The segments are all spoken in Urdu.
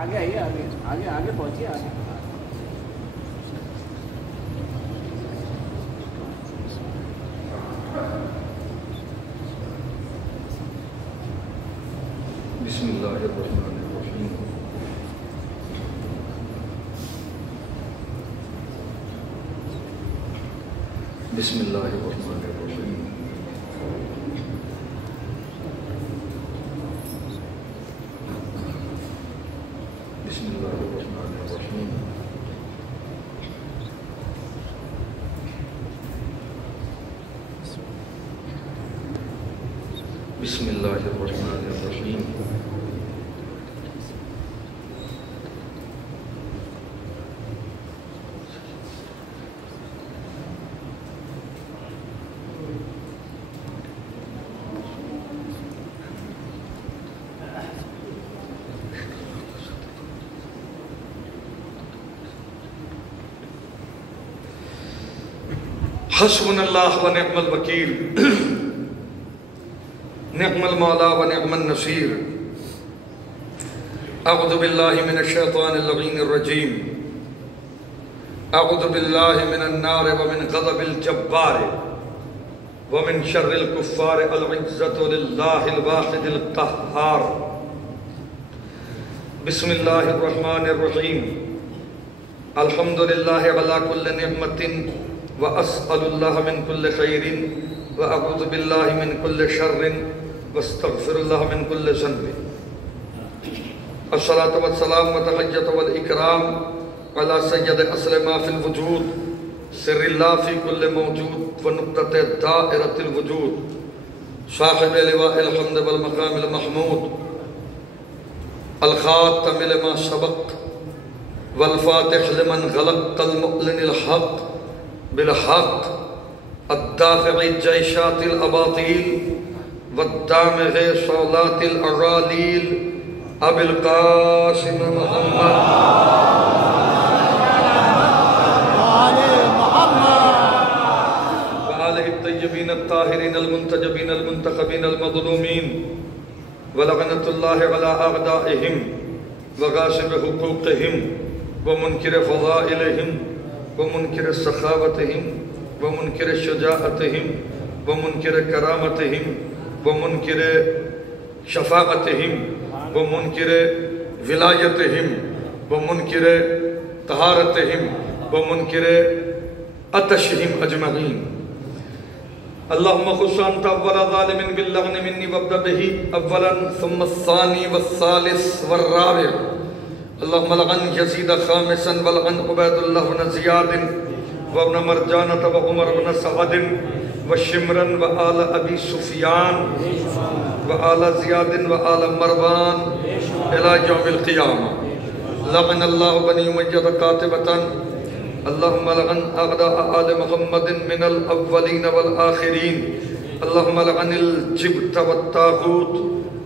آگے آئیے آگے آگے آگے پہنچیے آگے. بسم اللہ الرحمن الرحیم. بسم اللہ الرحمن الرحیم. بسم اللہ الرحمن الرحیم. بسم اللہ الرحمن الرحیم. حسبنا اللہ و نعم الوکیل نعم المولا و نعم النصیر. اعوذ باللہ من الشیطان اللعین الرجیم. اعوذ باللہ من النار ومن غضب الجبار ومن شر الکفار. العزت للہ الواحد القہار. بسم اللہ الرحمن الرحیم. الحمدللہ علی کل نعمت وأسأل الله من كل خير وأعوذ بالله من كل شر واستغفر الله من كل ذنب. الصلاة والسلام والتحية والإكرام على سيد أصل ما في الوجود سر الله في كل موجود ونقطة دائرة الوجود صاحب لواء الحمد والمقام المحمود الخاتم لما سبق والفاتح لمن غلق المؤلن الحق بالحق الدافع جيشات الأباطيل والدامغ صولات الأراليل أبي القاسم محمد وآله الطيبين الطاهرين المنتجبين المنتخبين المظلومين ولعنة الله على أعدائهم وغاصب حقوقهم ومنكر فضائلهم ومنکر سخاوتہم ومنکر شجاعتہم ومنکر کرامتہم ومنکر شفاعتہم ومنکر ولایتہم ومنکر طہارتہم ومنکر عطشہم اجمعین. اللہم خص انت اول ظالم باللغن منی وابدأ بہی اولا ثم الثانی والثالث والرابع. اللهم لعن يزيد خامسا ولعن عبيد الله بن زياد وابن مرجانة وعمر بن سعد وشمرا وآل أبي سفيان وآل زياد وآل مروان إلى يوم القيامة. لعن الله بني أمية قاطبة. اللهم لعن أعداء آل محمد من الأولين والآخرين. اللهم لعن الجبت والطاغوت.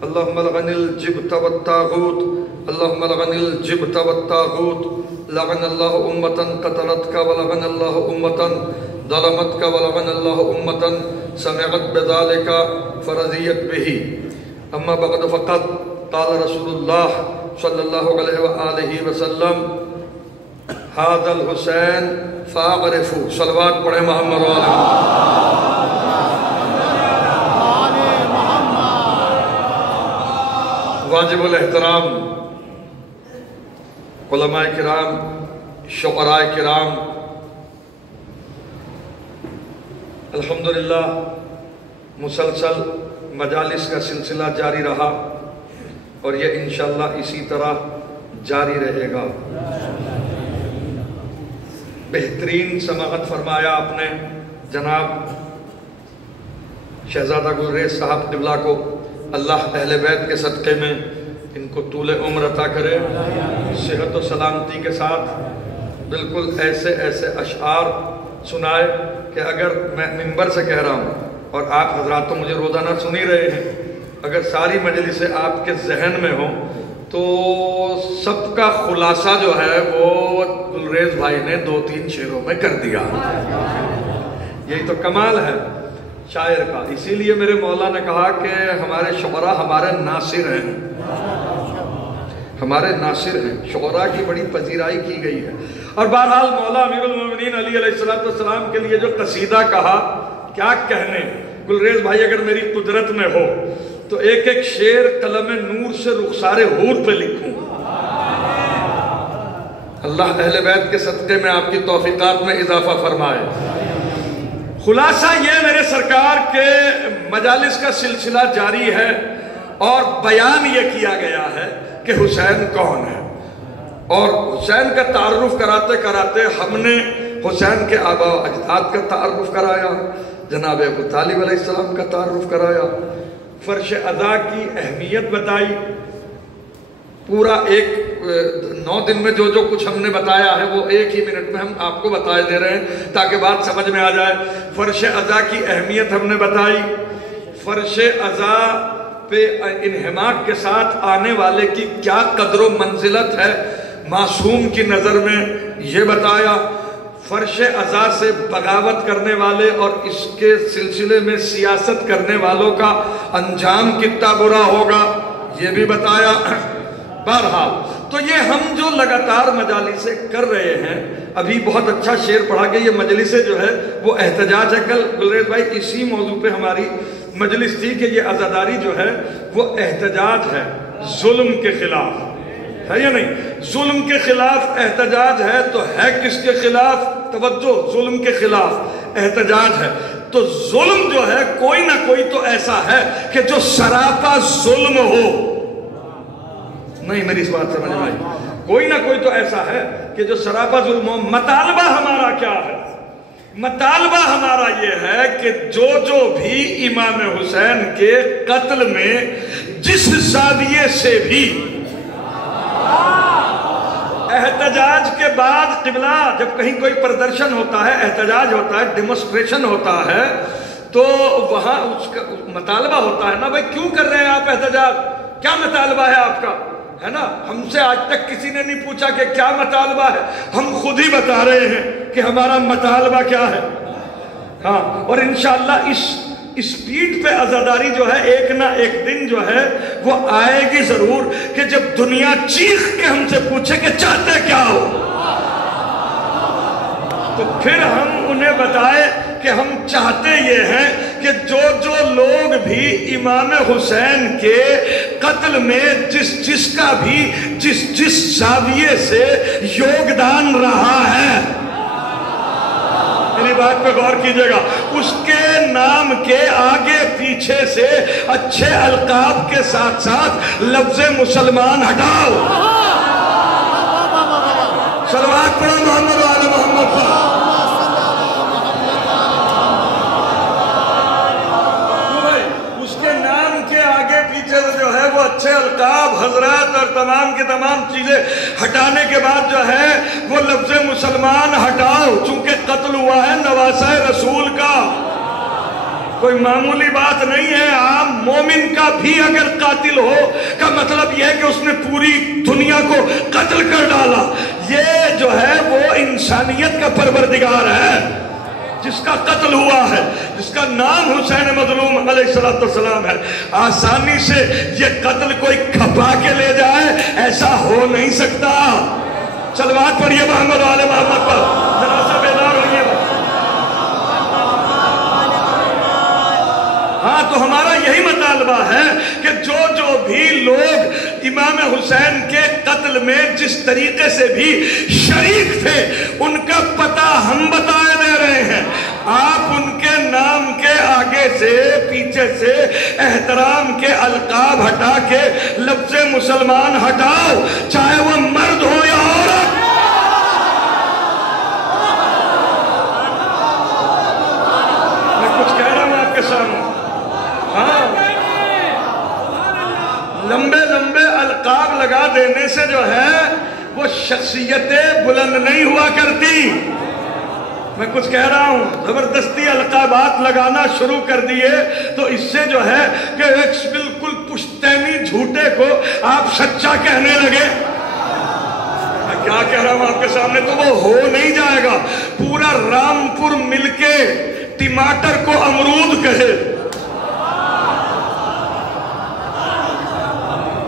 اللهم لعن الجبت والطاغوت. اللهم لعن الجبت والطاغوت. لعن الله أمة قتلتك ولعن الله أمة ظلمتك ولعن الله أمة سمعت بذلك فرضيت به. أما بعد فقد قال رسول الله صلى الله عليه وآله وسلم هذا الحسين فاعرفوا. صلوات پڑھیں محمد واجب الاحترام علماء کرام شعراء کرام. الحمدللہ مسلسل مجالس کا سلسلہ جاری رہا اور یہ انشاءاللہ اسی طرح جاری رہے گا. بہترین سماعت فرمایا آپ نے جناب شہزادہ گلریز صاحب قبلہ کو. اللہ اہل بیت کے صدقے میں ان کو طول عمر عطا کرے، صحت و سلامتی کے ساتھ بالکل ایسے ایسے اشعار سنائے کہ اگر میں منبر سے کہہ رہا ہوں اور آپ حضرات تو مجھے روزانہ سن ہی رہے ہیں، اگر ساری مجلسیں آپ کے ذہن میں ہوں تو سب کا خلاصہ جو ہے وہ گلریز بھائی نے 2-3 شعروں میں کر دیا. یہی تو کمال ہے شاعر کا. اسی لیے میرے مولا نے کہا کہ ہمارے شعراء ہمارے ناصر ہیں، ہمارے ناصر ہیں، شعراء کی بڑی پذیرائی کی گئی ہے۔ اور بہرحال مولا امیر المومنین علی علیہ السلام کے لیے جو قصیدہ کہا، کیا کہنے، گلریز بھائی اگر میری قدرت میں ہو تو ایک ایک شعر قلم نور سے رخسار حور پہ لکھوں۔ اللہ اہل بیت کے صدقے میں آپ کی توفیقات میں اضافہ فرمائے۔ خلاصہ یہ میرے سرکار کے مجالس کا سلسلہ جاری ہے اور بیان یہ کیا گیا ہے کہ حسین کون ہے، اور حسین کا تعارف کراتے کراتے ہم نے حسین کے آباء و اجداد کا تعارف کرایا، جناب ابو طالب علیہ السلام کا تعارف کرایا، فرش ادا کی اہمیت بتائی، پورا 9 دن میں جو کچھ ہم نے بتایا ہے وہ 1 ہی منٹ میں ہم آپ کو بتائے دے رہے ہیں تاکہ بات سمجھ میں آ جائے۔ فرش ادا کی اہمیت ہم نے بتائی، فرش ادا پہ انہماک کے ساتھ آنے والے کی کیا قدر و منزلت ہے معصوم کی نظر میں یہ بتایا، فرش ادا سے بغاوت کرنے والے اور اس کے سلسلے میں سیاست کرنے والوں کا انجام کتنا برا ہوگا یہ بھی بتایا۔ بہرحال تو یہ ہم جو لگاتار مجالسیں کر رہے ہیں، ابھی بہت اچھا شعر پڑھا کہ یہ مجلسیں جو ہے وہ احتجاج ہے۔ کل گلریز بھائی اسی موضوع پہ ہماری مجلس تھی کہ یہ عزاداری جو ہے وہ احتجاج ہے ظلم کے خلاف، ہے یا نہیں؟ ظلم کے خلاف احتجاج ہے تو ہے کس کے خلاف؟ توجہ، ظلم کے خلاف احتجاج ہے تو ظلم جو ہے کوئی نہ کوئی تو ایسا ہے کہ جو سراپا ظلم ہو، نہیں میری اس بات سمجھ میں آئی، کوئی نہ کوئی تو ایسا ہے کہ جو سراپا ظلم ہو۔ مطالبہ ہمارا کیا ہے؟ مطالبہ ہمارا یہ ہے کہ جو بھی امام حسین کے قتل میں جس زاویے سے بھی احتجاج کے بعد قبلہ جب کہیں کوئی پردرشن ہوتا ہے، احتجاج ہوتا ہے، ڈیمونسٹریشن ہوتا ہے تو وہاں اس کا مطالبہ ہوتا ہے نا، بھائی کیوں کر رہے ہیں آپ احتجاج؟ کیا مطالبہ ہے آپ کا؟ ہے نا، ہم سے آج تک کسی نے نہیں پوچھا کہ کیا مطالبہ ہے، ہم خود ہی بتا رہے ہیں کہ ہمارا مطالبہ کیا ہے۔ ہاں، اور انشاءاللہ اس پیٹ پہ عزاداری جو ہے ایک نہ ایک دن جو ہے وہ آئے گی ضرور کہ جب دنیا چیخ کے ہم سے پوچھے کہ چاہتے کیا ہو، تو پھر ہم انہیں بتائے کہ ہم چاہتے یہ ہیں کہ جو لوگ بھی امام حسین کے قتل میں جس کا بھی جس زاویے سے یوگدان رہا ہے، میری بات پہ غور کیجئے گا، اس کے نام کے آگے پیچھے سے اچھے القاب کے ساتھ ساتھ لفظ مسلمان ہٹاؤ۔ صلوات پڑھو محمد وآل محمد پر۔ جو ہے وہ اچھے القاب حضرات اور تمام کے تمام چیزیں ہٹانے کے بعد جو ہے وہ لفظ مسلمان ہٹاؤ، چونکہ قتل ہوا ہے نواسہ رسول کا، کوئی معمولی بات نہیں ہے۔ عام مومن کا بھی اگر قاتل ہو کا مطلب یہ ہے کہ اس نے پوری دنیا کو قتل کر ڈالا، یہ جو ہے وہ انسانیت کا پروردگار ہے جس کا قتل ہوا ہے، جس کا نام حسین مظلوم علیہ السلام ہے۔ آسانی سے یہ قتل کوئی کھپا کے لے جائے ایسا ہو نہیں سکتا۔ صلوات پڑھیے محمد وآل محمد پر، ذرا سا بیدار ہوئیے۔ ہاں، تو ہمارا یہی مطالبہ ہے کہ جو بھی لوگ امام حسین کے قتل میں جس طریقے سے بھی شریک تھے ان کا پتہ ہم بتائے دے رہے ہیں، آپ ان کے نام کے آگے سے پیچھے سے احترام کے القاب ہٹا کے لفظ مسلمان ہٹاؤ، چاہے وہ مرد ہو یا عورت۔ میں کچھ کہہ رہا ہوں آپ کے سامنے، ہاں، لمبے لمبے القاب لگا دینے سے جو ہے وہ شخصیتیں بلند نہیں ہوا کرتی۔ میں کچھ کہہ رہا ہوں، زبردستی القابات لگانا شروع کر دیے تو اس سے جو ہے کہ ایک بالکل پشتینی جھوٹے کو آپ سچا کہنے لگے۔ میں کیا کہہ رہا ہوں آپ کے سامنے، تو وہ ہو نہیں جائے گا۔ پورا رامپور مل کے ٹماٹر کو امرود کہے۔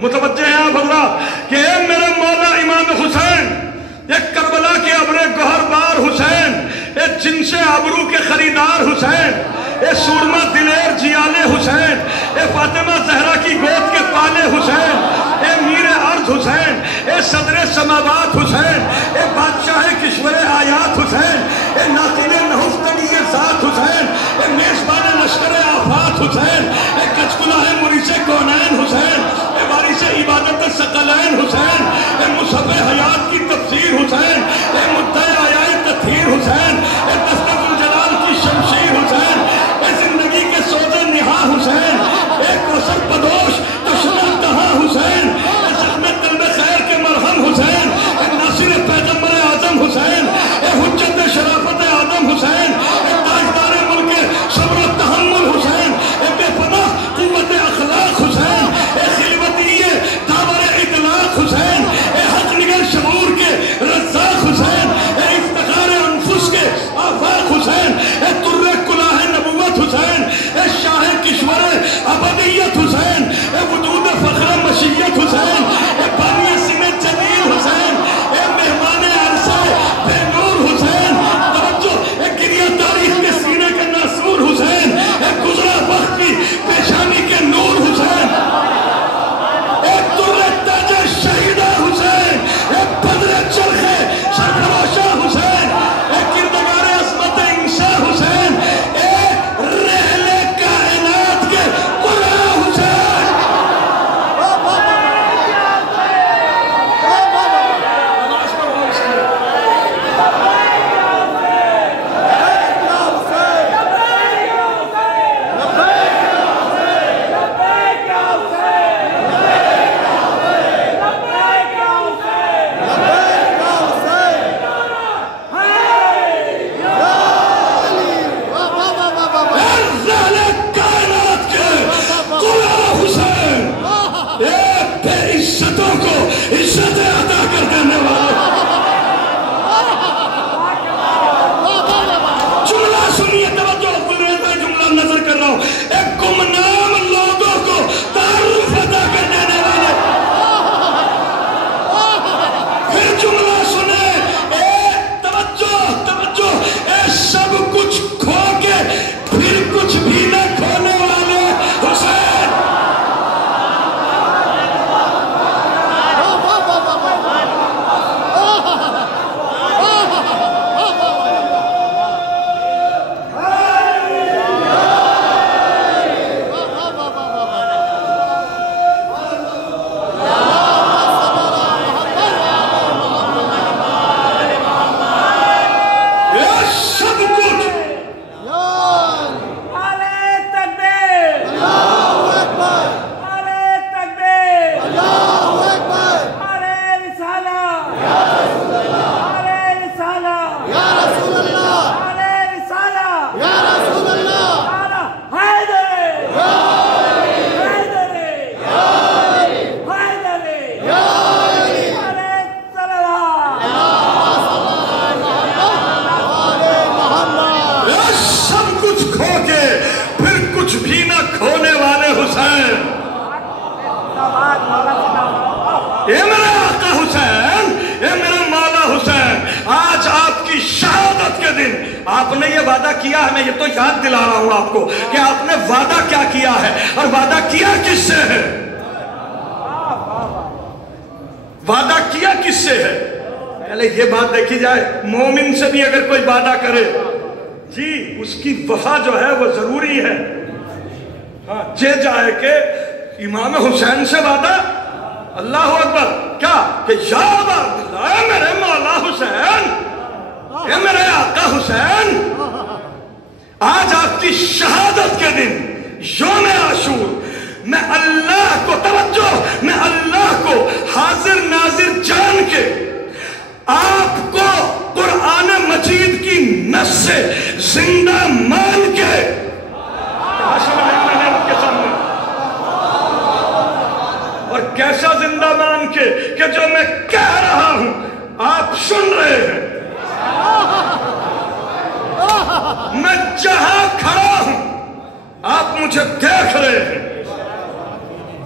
متوجہ ہیں آپ حضرات کہ اے میرے مولا امام حسین، ایک کربلا کے ابر گوہر بار حسین، ایک جن سے ابرو کے خریدار حسین، اے سورما دلیر جیالے حسین، اے فاطمہ زہرا کی گود کے پالے حسین، اے میر ارض حسین، اے صدر سماوات حسین، اے بادشاہ کشور آیات حسین، اے ناقل نہفتنی ذات حسین، اے میزبان لشکر آفات حسین، اے کچکلہ مریث کونین حسین، اے وارث عبادت ثقلین حسین، اے مصحف حیات کی تفسیر حسین، اے مدعی آیات تطہیر حسین، اے دستت الجلال کی شمشیر حسین، اے زندگی کے سوز نہا حسین، اے کوثر پدوش دشمن کہاں حسین، اے زخم قلب خیر کے مرہم حسین، اے ناصر پیغمبر اعظم حسین، اے حجت شرافت آدم حسین، اے تاجدار ملک صبر و تحمل حسین، اے بے پناہ قوت اخلاق حسین، اے خلوتی داور اطلاق حسین، اے حق نگر شعور کے رزاق حسین، اے افتخار انفس کے آفاق حسین، اے در کلاه نبوت حسین، اے شاہ کشور ابدیت حسین، اے وجود فخر مشیت حسین، اے بانی سینہ جلیل حسین، اے مہمان عرصہ بے نور حسین، توجہ اے گریہ تاریخ کے سینے کے ناسور حسین، اے گزرا وقت کی پیشانی کے نور حسین، اے در تاج شہیدہ حسین، اے بدر چرخ سرفراشہ حسین، اے کردگار عظمت انشاء حسین، اے رحل کائنات کے قرآن حسین۔ اے میرے آقا حسین، اے میرے مولا حسین، آج آپ کی شہادت کے دن آپ نے یہ وعدہ کیا ہے، میں یہ تو یاد دلا رہا ہوں آپ کو کہ آپ نے وعدہ کیا کیا ہے اور وعدہ کیا کس سے ہے؟ وعدہ کیا کس سے ہے؟ پہلے یہ بات دیکھی جائے، مومن سے بھی اگر کوئی وعدہ کرے جی اس کی وفا جو ہے وہ ضروری ہے۔ یہ جائے کہ امام حسین سے وعدہ، اللہ اکبر، کیا کہ یا عبداللہ، اے میرے مولا حسین، اے میرے آقا حسین، آج آپ کی شہادت کے دن یوم عاشور میں اللہ کو توجہ، میں اللہ کو حاضر ناظر جان کے آپ کو قرآن مجید کی نص سے زندہ مان کے اور کیسا زندہ مان کے کہ جو میں کہہ رہا ہوں آپ سن رہے ہیں، میں جہاں کھڑا ہوں آپ مجھے دیکھ رہے ہیں،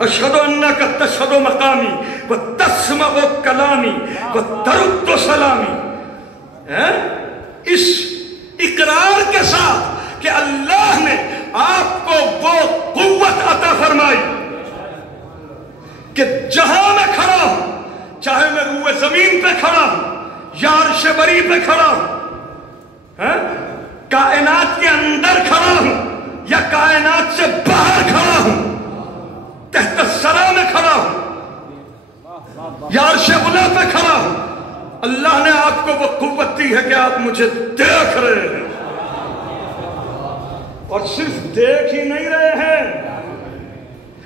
اشہد انک تشہد مقامی و تسمع کلامی و ترد سلامی. اس اقرار کے ساتھ کہ اللہ نے آپ کو وہ قوت عطا فرمائی کہ جہاں میں کھڑا ہوں، چاہے میں روئے زمین پہ کھڑا ہوں یا عرش بری پہ کھڑا ہوں، کائنات کے اندر کھڑا ہوں یا کائنات سے باہر کھڑا ہوں، تحت الثری میں کھڑا ہوں یا عرش بلا پہ کھڑا ہوں، اللہ نے آپ کو وہ قوت دی ہے کہ آپ مجھے دیکھ رہے ہیں. اور صرف دیکھ ہی نہیں رہے ہیں،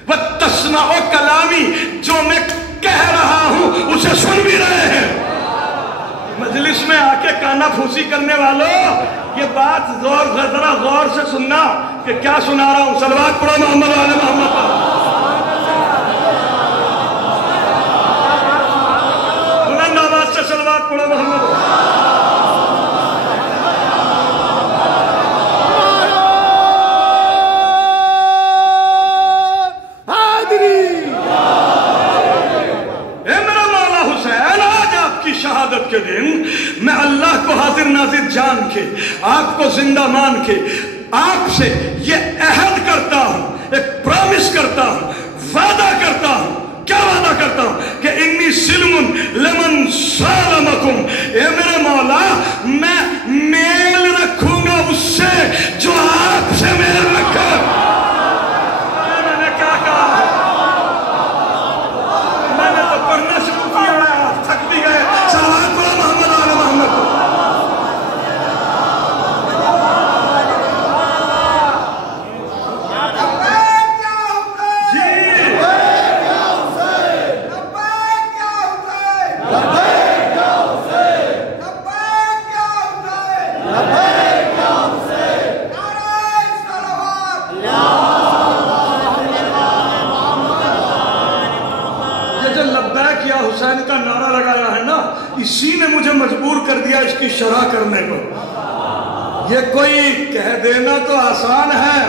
وَتَسْمَعُ کلامی، جو میں کہہ رہا ہوں اسے سن بھی رہے ہیں. مجلس میں آ کے کانا پھوسی کرنے والوں، یہ بات ذرا غور سے سننا کہ کیا سنا رہا ہوں. صلوات پڑھو محمد علی محمد پر. بلند آواز سے صلوات پڑھو محمد. شہادت کے دن میں اللہ کو حاضر ناظر جان کے، آپ کو زندہ مان کے، آپ سے یہ عہد کرتا ہوں، ایک پرامیس کرتا ہوں، وعدہ کرتا ہوں. کیا وعدہ کرتا ہوں؟ کہ انی سلم لمن سالمکم، اے میرے مولا میں میل رکھوں گا اس سے جو آپ سے میل رکھے. میں نے کیا کہا؟ میں نے تو پڑھنا شروع کیا ہے، تھک بھی گئے. صلوات پڑھو محمد علی محمد. حسین کا نعرہ لگایا ہے نا، اسی نے مجھے مجبور کر دیا اس کی شرح کرنے کو. یہ کوئی کہہ دینا تو آسان ہے،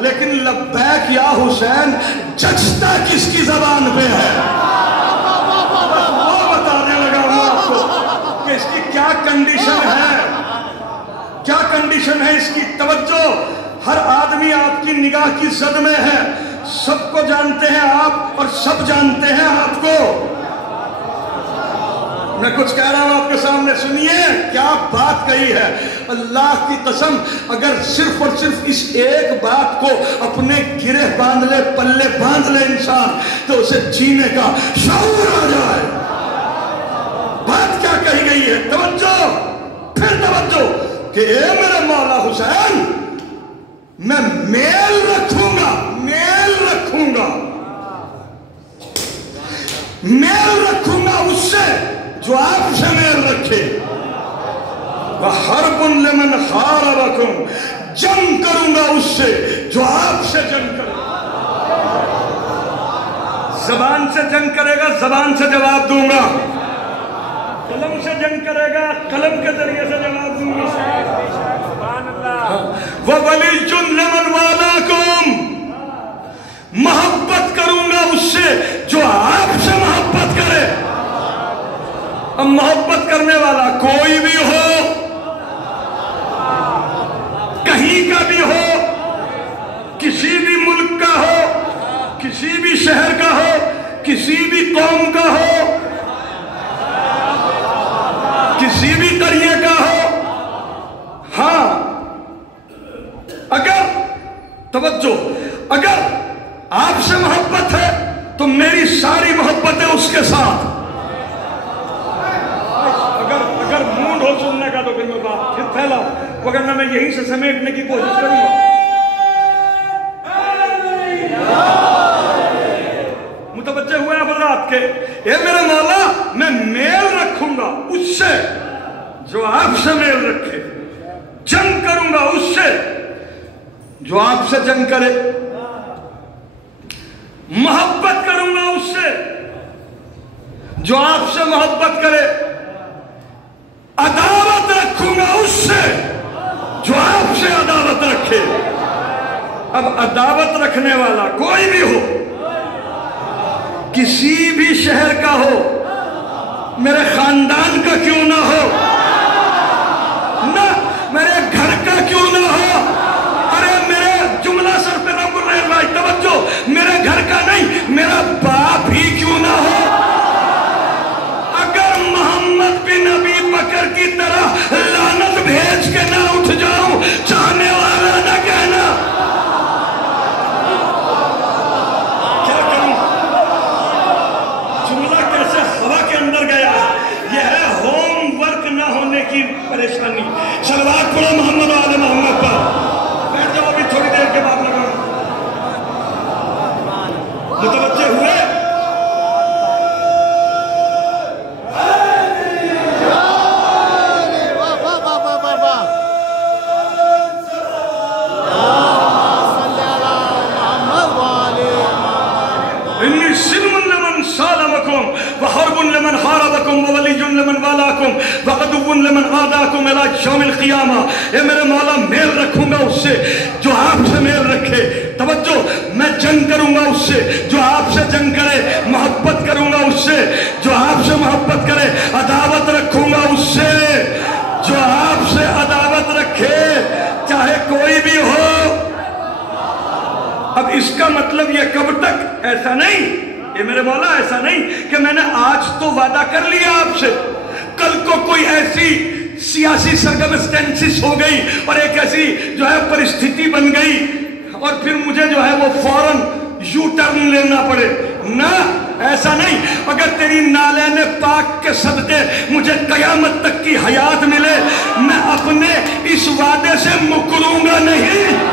لیکن لبیک یا حسین جچتا کس کی زبان پہ ہے، وہ بتانے لگا ہوں آپ کو کہ اس کی کیا کنڈیشن ہے. کیا کنڈیشن ہے اس کی؟ توجہ. ہر آدمی آپ کی نگاہ کی زد میں ہے، سب کو جانتے ہیں آپ اور سب جانتے ہیں آپ کو. میں کچھ کہہ رہا ہوں آپ کے سامنے، سنیے کیا بات کہی ہے. اللہ کی قسم اگر صرف اور صرف اس ایک بات کو اپنے گرہ باندھ لے، پلے باندھ لے انسان، تو اسے جینے کا شعور آ جائے. بات کیا کہی گئی ہے؟ توجہ، پھر توجہ کہ اے میرے مولا حسین میں میل رکھوں گا، میل رکھوں گا، میل رکھوں گا اس سے جو آپ سے میل رکھے. وَحَرْبٌ لِمَنْ حَارَبَكُمْ، جنگ کروں گا اس سے جو آپ سے جنگ کرے. زبان سے جنگ کرے گا، زبان سے جواب دوں گا. قلم سے جنگ کرے گا، قلم کے ذریعے سے جواب دوں گا. وَوَلِيٌّ لِمَنْ وَالَاكُمْ، محبت کروں گا اس سے جو آپ سے محبت کرے. اب محبت کرنے والا کوئی بھی ہو، کہیں کا بھی ہو، کسی بھی ملک کا ہو، کسی بھی شہر کا ہو، کسی بھی قوم کا ہو، کسی بھی قریے کا ہو. ہاں اگر توجہ، اگر آپ سے محبت ہے تو میری ساری محبتیں اس کے ساتھ. اگر موڈ ہو سننے کا تو پھر میں بات پھر پھیلا، وگرنہ میں یہیں سے سمیٹنے کی کوشش کروں گا. متوجہ ہوئے ہیں حضرات کے اے میرے مولا میں میل رکھوں گا اس سے جو آپ سے میل رکھے، جنگ کروں گا اس سے جو آپ سے جنگ کرے، محبت کروں گا اس سے جو آپ سے محبت کرے، عداوت رکھوں گا اس سے جو آپ سے عداوت رکھے. اب عداوت رکھنے والا کوئی بھی ہو، کسی بھی شہر کا ہو، میرے خاندان کا کیوں نہ ہو، نہ میرے گھر کا کیوں نہ ہو، ارے میرے جملہ سر پہ نہ بول رہے بھائی، توجہ، میرے گھر کا نہیں، میرا باپ ہی کیوں نہ ہو، اگر محمد بن ابی بکر کی طرح لعنت بھیج کے نہ اٹھ جاؤں، چاہنے والا نہ کہنا کیا کروں، جملہ کیسے ہوا کے اندر گیا ہے، یہ ہے ہوم ورک نہ ہونے کی پریشانی۔ صلوات پڑھو محمد و آل محمد پر، بیٹھ جاؤ ابھی تھوڑی دیر کے بعد لگا، متوجہ ہوئے؟ لمن حاربکم وولی لمن والاکم وعدو لمن عاداکم الی یوم القیامہ، اے میرے مولا میل رکھوں گا اس سے جو آپ سے میل رکھے، توجہ، میں جنگ کروں گا اس سے جو آپ سے جنگ کرے، محبت کروں گا اس سے جو آپ سے محبت کرے، عداوت رکھوں گا اس سے جو آپ سے عداوت رکھے، چاہے کوئی بھی ہو۔ اب اس کا مطلب یہ کب تک؟ ایسا نہیں، اے میرے مولا ایسا نہیں کہ میں نے آج تو وعدہ کر لیا آپ سے، کل کو کوئی ایسی سیاسی سرکمسٹینسز ہو گئی اور ایک ایسی جو ہے پرستھتی بن گئی اور پھر مجھے جو ہے وہ فوراً یو ٹرن لینا پڑے، نہ، ایسا نہیں۔ اگر تیری نالین پاک کے صدقے مجھے قیامت تک کی حیات ملے، میں اپنے اس وعدے سے مکروں گا نہیں۔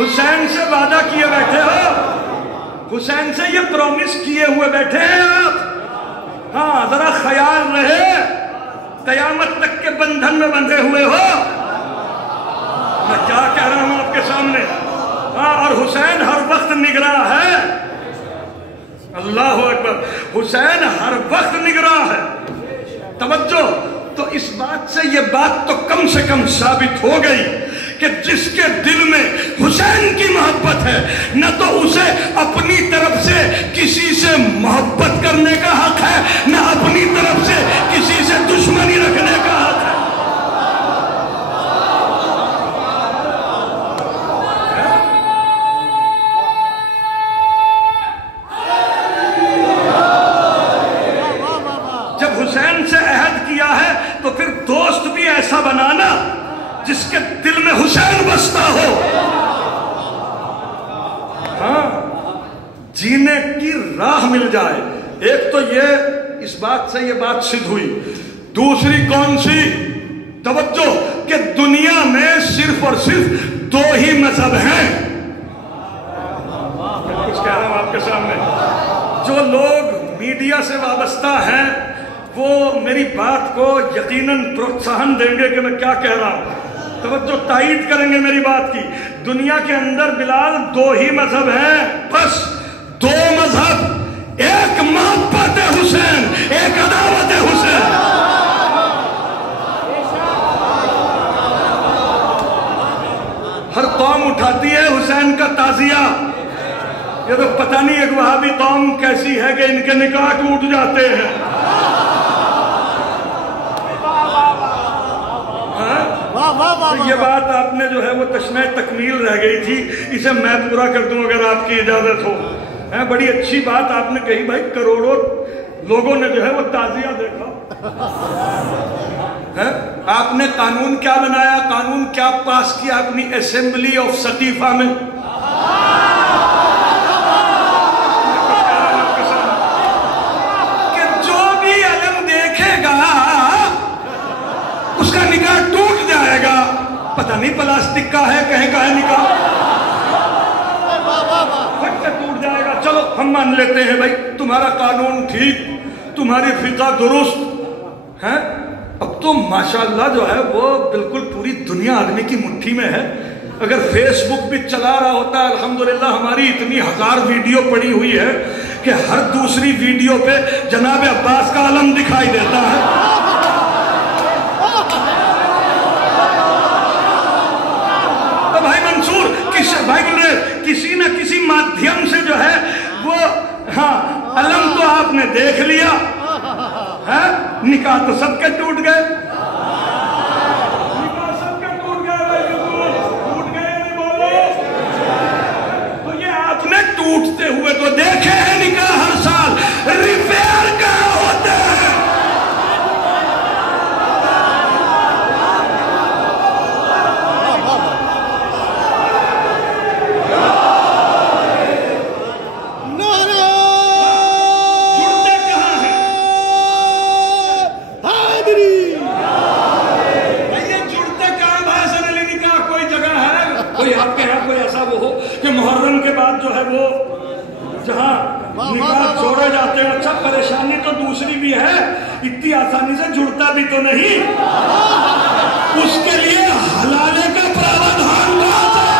حسین سے وعدہ کیے بیٹھے ہو، حسین سے یہ پرومس کیے ہوئے بیٹھے ہیں آپ، ہاں ذرا خیال رہے، قیامت تک کے بندھن میں بندھے ہوئے ہو۔ میں کیا کہہ رہا ہوں آپ کے سامنے، ہاں، اور حسین ہر وقت نگراں ہے، اللہ اکبر، حسین ہر وقت نگراں ہے۔ توجہ، تو اس بات سے یہ بات تو کم سے کم ثابت ہو گئی کہ جس کے دل میں حسین کی محبت ہے، نہ تو اسے اپنی طرف سے کسی سے محبت کرنے کا حق ہے، نہ اپنی طرف سے کسی سے دشمنی رکھنے کا حق ہے۔ جب حسین سے عہد کیا ہے تو پھر دوست بھی ایسا بنانا جس کے دل میں حسین بستا ہو، ہاں، جینے کی راہ مل جائے۔ ایک تو یہ اس بات سے یہ بات سدھ ہوئی، دوسری کون سی؟ توجہ، کہ دنیا میں صرف اور صرف دو ہی مذہب ہیں۔ کچھ کہہ رہا ہوں آپ کے سامنے، جو لوگ میڈیا سے وابستہ ہیں وہ میری بات کو یقیناً پروتساہن دیں گے کہ میں کیا کہہ رہا ہوں، توجہ، تائید کریں گے میری بات کی۔ دنیا کے اندر بلال دو ہی مذہب ہیں، بس دو مذہب، ایک محبت حسین، ایک عداوت حسین۔ ہر قوم اٹھاتی ہے حسین کا تعزیہ، یہ تو پتہ نہیں ایک وہابی قوم کیسی ہے کہ ان کے نکاح ٹوٹ جاتے ہیں۔ یہ بات آپ نے جو ہے وہ تشنہ تکمیل رہ گئی تھی، اسے میں پورا کر دوں اگر آپ کی اجازت ہو۔ بڑی اچھی بات آپ نے کہی بھائی، کروڑوں لوگوں نے جو ہے وہ تعزیہ دیکھا۔ آپ نے قانون کیا بنایا، قانون کیا پاس کیا اپنی اسمبلی آف ثقیفہ میں؟ کہ جو بھی علم دیکھے گا اس کا نکاح ٹوٹ جائے گا، پتہ نہیں پلاسٹک کا ہے، کہیں کا ہے نکاح، پھٹ سے ٹوٹ جائے گا۔ چلو ہم مان لیتے ہیں بھائی تمہارا قانون ٹھیک، تمہاری فقہ درست ہے، اب تو ماشاءاللہ جو ہے وہ بالکل پوری دنیا آدمی کی مٹھی میں ہے۔ اگر فیس بک بھی چلا رہا ہوتا ہے، الحمدللہ ہماری اتنی 1000 ویڈیو پڑی ہوئی ہے کہ ہر دوسری ویڈیو پہ جناب عباس کا علم دکھائی دیتا ہے. تو بھائی منصور بھائی بول رہے کسی نہ کسی مادھیم سے جو ہے وہ علم تو آپ نے دیکھ لیا، نکاح تو سب کے ٹوٹ گئے. ٹوٹتے ہوئے تو دیکھے ہیں نکاح ہر سال، ریپیئر کہاں ہوتے ہیں؟ جڑتے کہاں ہیں؟ یہ جڑتے کہاں بھائی علی نکاح کوئی جگہ ہے؟ کوئی آپ کے یہاں کوئی ایسا وہ ہو کہ محرم کے بعد جو ہے وہ جہاں نکاح چھوڑے جاتے ہیں؟ اچھا پریشانی تو دوسری بھی ہے، اتنی آسانی سے جڑتا بھی تو نہیں. اس کے لیے حلالے کا پراوادھان بات ہے.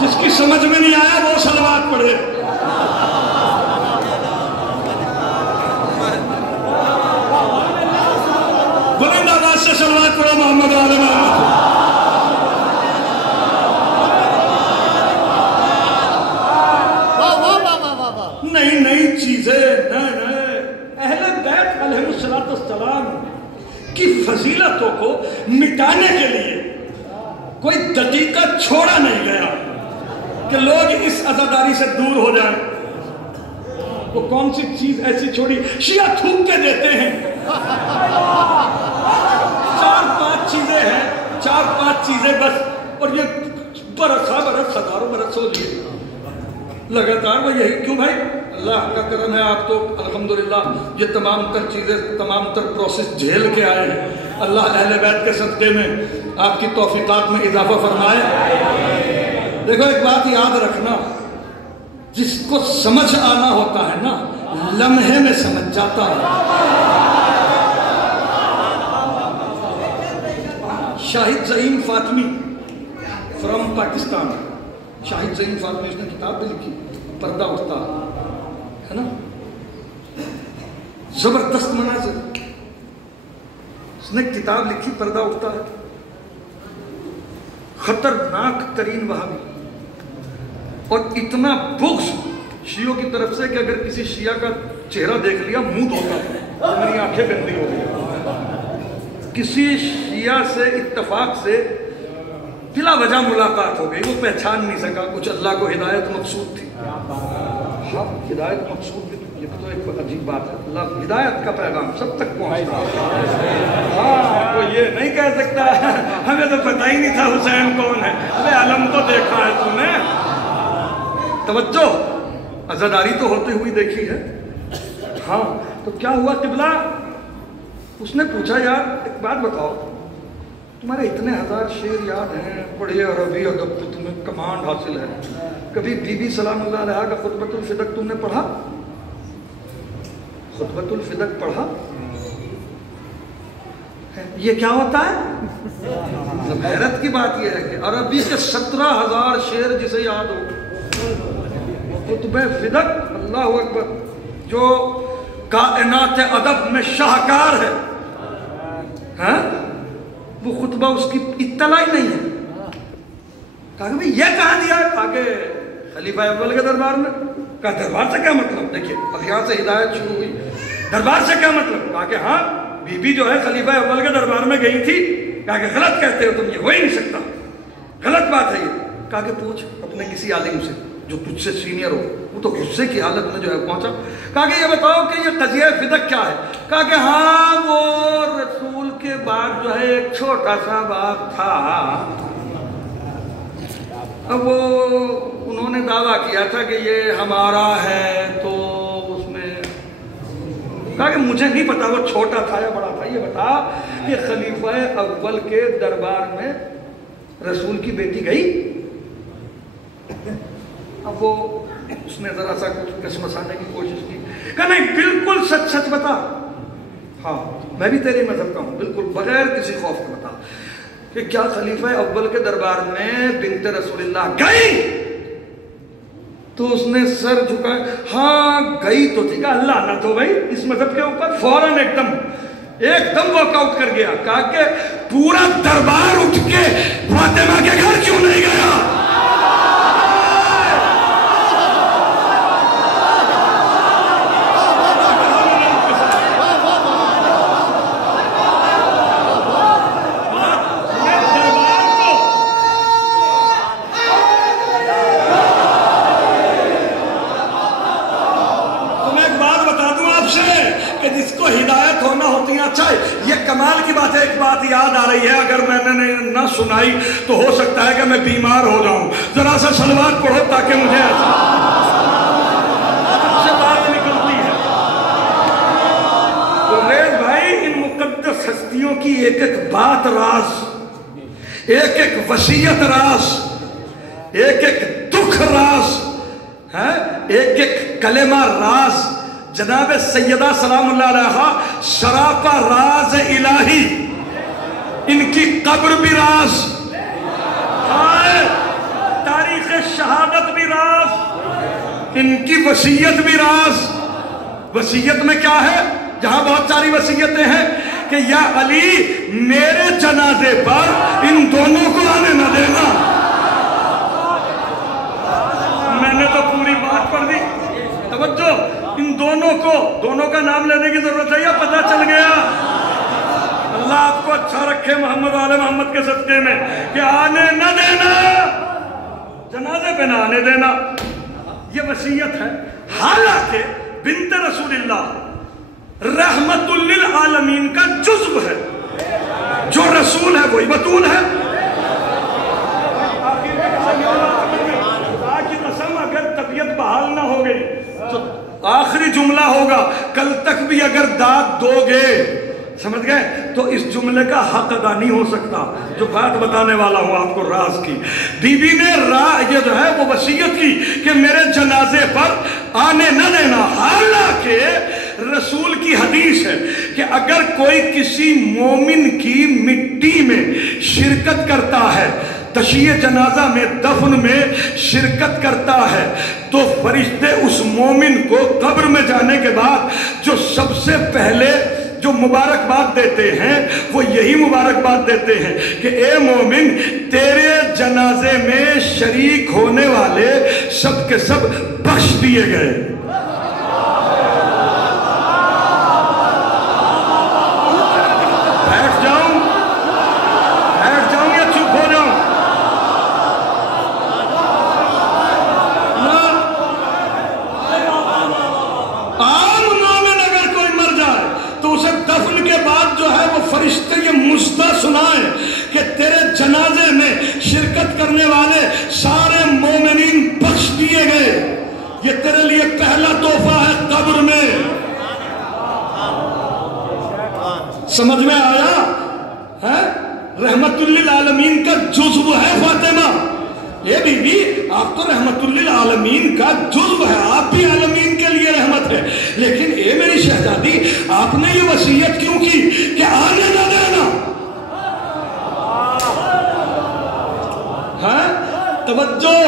جس کی سمجھ میں نہیں آیا وہ صلوات پڑھے. صلوات پڑھو محمد علیہ محمد. نئی نئی چیزیں، نئے اہل بیت علیہ السلام کی فضیلتوں کو مٹانے کے لیے کوئی دقیقہ چھوڑا نہیں گیا کہ لوگ اس عزاداری سے دور ہو جائیں. وہ کون سی چیز ایسی چھوڑی؟ شیعہ تھوک کے دیتے ہیں. 4-5 چیزیں ہیں، 4-5 چیزیں بس، اور یہ برس ہزاروں برس ہو لیے لگاتار وہ یہی. کیوں بھائی؟ اللہ کا کرم ہے، آپ تو الحمدللہ یہ تمام تر چیزیں، تمام تر پروسیس جھیل کے آئے ہیں. اللہ اہل بیت کے صدقے میں آپ کی توفیقات میں اضافہ فرمائے. دیکھو ایک بات یاد رکھنا، جس کو سمجھ آنا ہوتا ہے نا، لمحے میں سمجھ جاتا ہے. شاہد زعیم فاطمی فرام پاکستان، شاہد زعیم فاطمی، اس نے کتاب بھی لکھی پردہ اٹھتا ہے نا، زبردست مناظر. اس نے کتاب لکھی پردہ اٹھتا ہے. خطرناک ترین وہابی، اور اتنا بغض شیعوں کی طرف سے کہ اگر کسی شیعہ کا چہرہ دیکھ لیا منہ دھوتا ہے، میری آنکھیں گندی ہو گئی. کسی شیعہ سے اتفاق سے بلا وجہ ملاقات ہو گئی، وہ پہچان نہیں سکا. کچھ اللہ کو ہدایت مقصود تھی. ہاں ہدایت مقصود بھی، یہ تو ایک عجیب بات ہے. اللہ ہدایت کا پیغام سب تک پہنچتا ہے. ہاں وہ یہ نہیں کہہ سکتا ہمیں تو پتہ ہی نہیں تھا حسین کون ہے. ارے علم تو دیکھا ہے تم نے. توجہ، عزاداری تو ہوتے ہوئی دیکھی ہے. ہاں تو کیا ہوا قبلہ؟ اس نے پوچھا یار ایک بات بتاؤ، تمہارے اتنے 1000 شعر یاد ہیں، پڑھے عربی ادب پہ تمہیں کمانڈ حاصل ہے، کبھی بی بی سلام اللہ علیہ کا خطبۃ الفدق تم نے پڑھا؟ خطبۃ الفدق پڑھا؟ یہ کیا ہوتا ہے؟ حیرت کی بات یہ ہے کہ عربی کے 17000 شعر جسے یاد ہو، خطبہ فدق، اللہ اکبر، جو کائنات ادب میں شاہکار ہے، ہاں وہ خطبہ اس کی اطلاع ہی نہیں ہے. کہا کہ بھئی یہ کہاں دیا ہے؟ کہا کہ خلیفہ اول کے دربار میں. کہا دربار سے کیا مطلب؟ دیکھیے اب یہاں سے ہدایت شروع ہوئی. دربار سے کیا مطلب؟ کہا کہ ہاں بی بی جو ہے خلیفہ اول کے دربار میں گئی تھی. کہا کہ غلط کہتے ہو تم، یہ ہو ہی نہیں سکتا، غلط بات ہے یہ. کہا کہ پوچھ اپنے کسی عالم سے جو تجھ سے سینئر ہو. وہ تو غصے کی حالت میں جو ہے پہنچا. کہا کہ یہ بتاؤ کہ یہ قضیہ فدق کیا ہے؟ کہا کہ ہاں وہ رسول کے بعد جو ہے ایک چھوٹا سا باپ تھا، اب وہ انہوں نے دعویٰ کیا تھا کہ یہ ہمارا ہے، تو اس میں کہا کہ مجھے نہیں پتا وہ چھوٹا تھا یا بڑا تھا. یہ بتا کہ خلیفہ اول کے دربار میں رسول کی بیٹی گئی. اب وہ اس نے ذرا سا کچھ کسمسانے کی کوشش کی. کہا نہیں بالکل سچ سچ بتا، ہاں میں بھی تیری مذہب کا ہوں، بالکل بغیر کسی خوف کے بتا کہ کیا خلیفہ اول کے دربار میں بنت رسول اللہ گئی؟ تو اس نے سر جھکایا، ہاں گئی تو تھی۔ کہا اللہ نہ تو بھائی اس مذہب کے اوپر، فوراً ایک دم واک آؤٹ کر گیا۔ کہا کہ پورا دربار اٹھ کے فاطمہ کے گھر کیوں نہیں گیا؟ ایک بات یاد آ رہی ہے، اگر میں نے نہ سنائی تو ہو سکتا ہے کہ میں بیمار ہو جاؤں، ذرا سا صلوات پڑھو تاکہ مجھے سے بات نکلتی ہے۔ تو ریز بھائی ان مقدس ہستیوں کی ایک ایک بات راز، ایک ایک وصیت راز، ایک ایک دکھ راز، ایک ایک کلمہ راز، جناب سیدہ سلام اللہ علیہا سراپا راز الہی، ان کی قبر بھی راز، تاریخ شہادت بھی راز، ان کی وصیت بھی راز۔ وصیت میں کیا ہے؟ جہاں بہت ساری وصیتیں ہیں کہ یا علی میرے جنازے پر ان دونوں کو آنے نہ دینا۔ میں نے تو پوری بات پڑھ دی، توجہ، ان دونوں کا نام لینے کی ضرورت ہے یا پتہ چل گیا؟ اللہ آپ کو اچھا رکھے محمد آل محمد کے صدقے میں، کہ آنے نہ دینا، جنازے پہ نہ آنے دینا، یہ وصیت ہے۔ حالانکہ بنت رسول اللہ رحمت للعالمین کا جزو ہے، جو رسول ہے وہی بطول ہے۔ کی قسم اگر طبیعت بحال نہ ہو گئی تو آخری جملہ ہوگا، کل تک بھی اگر داد دو گے، سمجھ گئے، تو اس جملے کا حق ادا نہیں ہو سکتا۔ جو بات بتانے والا ہوں آپ کو راز کی، بی بی نے یہ جو ہے وہ وصیت کی کہ میرے جنازے پر آنے نہ دینا۔ حالانکہ رسول کی حدیث ہے کہ اگر کوئی کسی مومن کی مٹی میں شرکت کرتا ہے، تشییع جنازہ میں، دفن میں شرکت کرتا ہے، تو فرشتے اس مومن کو قبر میں جانے کے بعد جو سب سے پہلے جو مبارکباد دیتے ہیں وہ یہی مبارکباد دیتے ہیں کہ اے مومن، تیرے جنازے میں شریک ہونے والے سب کے سب بخش دیے گئے۔ بیٹھ جاؤں یا چپ ہو جاؤں؟ عام مومن اگر کوئی مر جائے تو اسے دفن کے بعد جو ہے وہ فرشتے یہ مژدہ سنائیں کہ تیرے جنازے میں شرکت کرنے والے سارے مومنین بخش دیے گئے، یہ تیرے لیے پہلا تحفہ ہے قبر میں۔ سمجھ میں آیا ہے؟ رحمت للعالمین کا جزو ہے فاطمہ۔ یہ بی بی آپ تو رحمت للعالمین کا جزو ہے، آپ بھی عالمین کے لیے رحمت ہے، لیکن اے میری شہزادی آپ نے یہ وصیت کیوں کی کہ آنے نہ دینا؟ توجہ،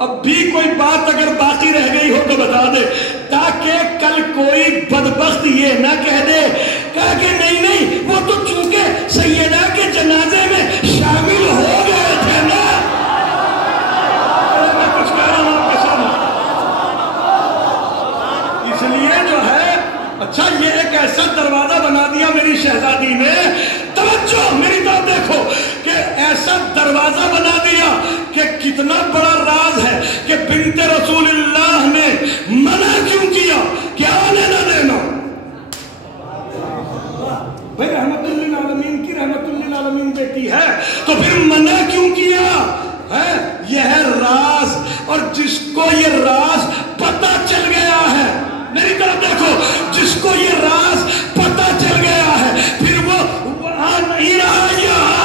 اب بھی کوئی بات اگر باقی رہ گئی ہو تو بتا دے، تاکہ کل کوئی بدبخت یہ نہ کہہ دے کہ نہیں وہ تو چونکہ سیدہ کے جنازے میں شامل ہو گئے تھے نا۔ میں کچھ کہہ رہا ہوں آپ کے سامنے، اس لیے جو ہے اچھا یہ ایک ایسا دروازہ بنا دیا میری شہزادی نے، توجہ میری بات دیکھو، کہ ایسا دروازہ بنا دیا کہ کتنا بڑا راز ہے کہ بنت رسول اللہ نے منع کیوں کیا کہ آنے نہ دینا؟ بھئی رحمت للعالمین کی رحمت للعالمین بیٹی ہے تو پھر منع کیوں کیا ہے؟ یہ ہے راز، اور جس کو یہ راز پتہ چل گیا ہے، میری طرف دیکھو، جس کو یہ راز پتہ چل گیا ہے پھر وہ وہاں نہیں رہا یہاں۔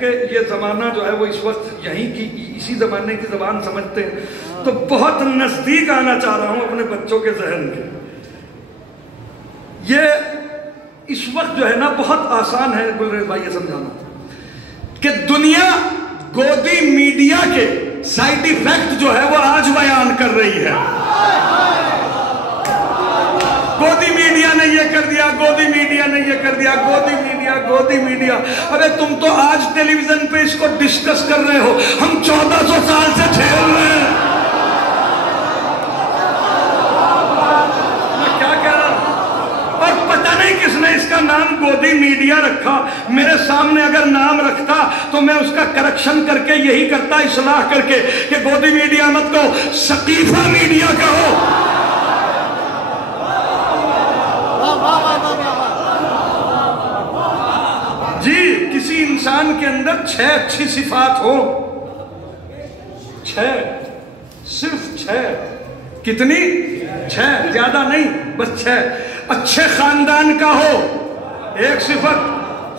چونکہ یہ زمانہ جو ہے وہ اس وقت یہیں کی اسی زمانے کی زبان سمجھتے ہیں تو بہت نزدیک آنا چاہ رہا ہوں اپنے بچوں کے ذہن کے. یہ اس وقت جو ہے نا بہت آسان ہے گلریز بھائی یہ سمجھانا کہ دنیا گودی میڈیا کے سائیڈ ایفیکٹ جو ہے وہ آج بیان کر رہی ہے. گودی میڈیا نے یہ کر دیا, گودی میڈیا نے یہ کر دیا, گودی میڈیا, گودی میڈیا. ارے تم تو آج ٹیلی ویژن پہ اس کو ڈسکس کر رہے ہو, ہم 1400 سال سے جھیل رہے ہیں. میں کیا کہہ رہا ہوں, اور پتہ نہیں کس نے اس کا نام گودی میڈیا رکھا. میرے سامنے اگر نام رکھتا تو میں اس کا کریکشن کر کے یہی کرتا, اصلاح کر کے, کہ گودی میڈیا مت کہو, سقیفہ میڈیا کہو. جی کسی انسان کے اندر 6 اچھی صفات ہو, 6, صرف 6. کتنی؟ 6, زیادہ نہیں, بس 6. اچھے خاندان کا ہو, ایک صفت.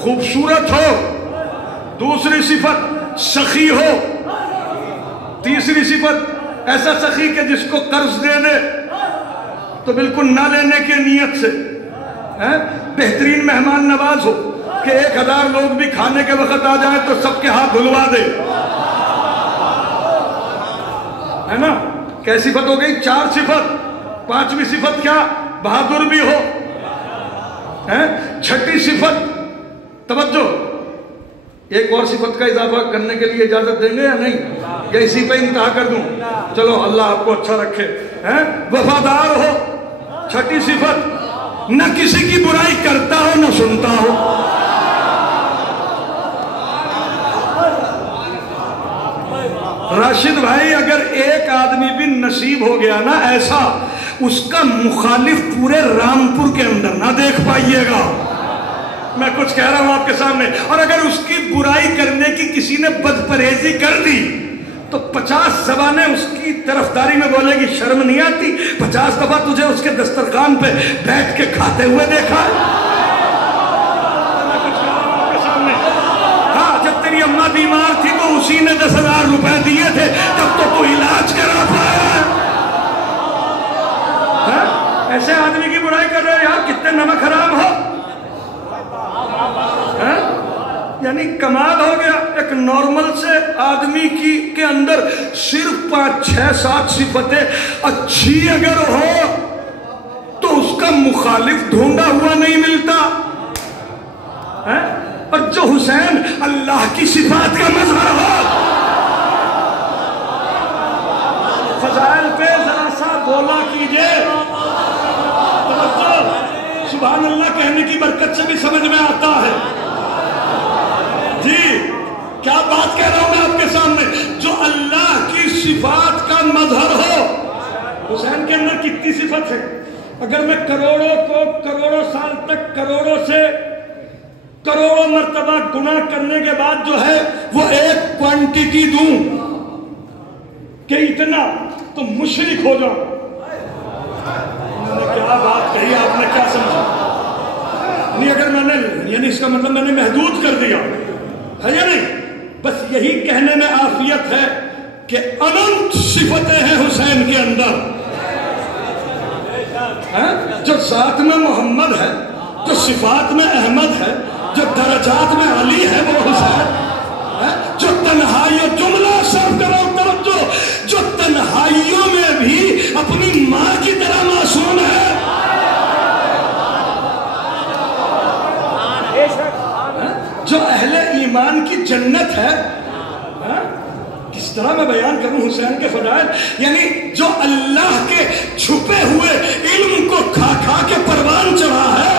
خوبصورت ہو, دوسری صفت. سخی ہو, تیسری صفت. ایسا سخی کہ جس کو قرض دے دے تو بالکل نہ لینے کی نیت سے. بہترین مہمان نواز ہو کہ 1000 لوگ بھی کھانے کے وقت آ جائیں تو سب کے ہاتھ دھلوا دے, ہے نا. کیسی صفت ہو گئی؟ 4 صفت. 5ویں صفت کیا؟ بہادر بھی ہو. 6ٹھی صفت, توجہ, ایک اور صفت کا اضافہ کرنے کے لیے اجازت دیں گے یا نہیں, یا اسی پہ انتہا کر دوں؟ چلو اللہ آپ کو اچھا رکھے. وفادار ہو, 6ٹھی صفت. نہ کسی کی برائی کرتا ہو نہ سنتا ہو. راشد بھائی اگر ایک آدمی بھی نصیب ہو گیا نا ایسا, اس کا مخالف پورے رامپور کے اندر نہ دیکھ پائیے گا. میں کچھ کہہ رہا ہوں آپ کے سامنے. اور اگر اس کی برائی کرنے کی کسی نے بدپرہیزی کر دی تو 50 زبانیں اس کی طرفداری میں بولے گی, شرم نہیں آتی؟ 50 دفعہ تجھے اس کے دسترخوان پہ بیٹھ کے کھاتے ہوئے دیکھا ہے. ہاں, جب تیری اماں بیمار تھی تو اسی نے 10,000 روپے دیے تھے, تب تو علاج کرا پایا ہے. ایسے آدمی کی برائی کر رہے ہو یار, کتنے نمک حرام ہو. یعنی کمال ہو گیا. ایک نارمل سے آدمی کے اندر صرف 5, 6, 7 صفتیں اچھی اگر ہو تو اس کا مخالف ڈھونڈا ہوا نہیں ملتا. اور جو حسین اللہ کی صفات کا مظہر ہو, فضائل پہ ذرا سا بولا کیجئے. سبحان اللہ کہنے کی برکت سے بھی سمجھ میں آتا ہے. جی کیا بات کہہ رہا ہوں میں آپ کے سامنے, جو اللہ کی صفات کا مظہر ہو. حسین کے اندر کتنی صفت ہے؟ اگر میں کروڑوں کو کروڑوں سال تک کروڑوں سے کروڑوں مرتبہ گناہ کرنے کے بعد جو ہے وہ ایک کوانٹیٹی دوں کہ اتنا, تو مشرک ہو جاؤں. کیا بات کہی آپ نے, کیا سمجھا؟ نہیں اگر میں نے, یعنی اس کا مطلب میں نے محدود کر دیا ہے یا نہیں؟ بس یہی کہنے میں عافیت ہے کہ اننت صفتیں ہیں حسین کے اندر. جو ذات میں محمد ہے, جو صفات میں احمد ہے, جو درجات میں علی ہے وہ حسین. جو تنہائیوں, جملہ صرف کرو توجہ, جو تنہائیوں میں بھی اپنی ماں کی طرح معصوم ہے. جو اہل ایمان کی جنت ہے. کس طرح میں بیان کروں حسین کے فضائل, یعنی جو اللہ کے چھپے ہوئے علم کو کھا کھا کے پروان چڑھا ہے.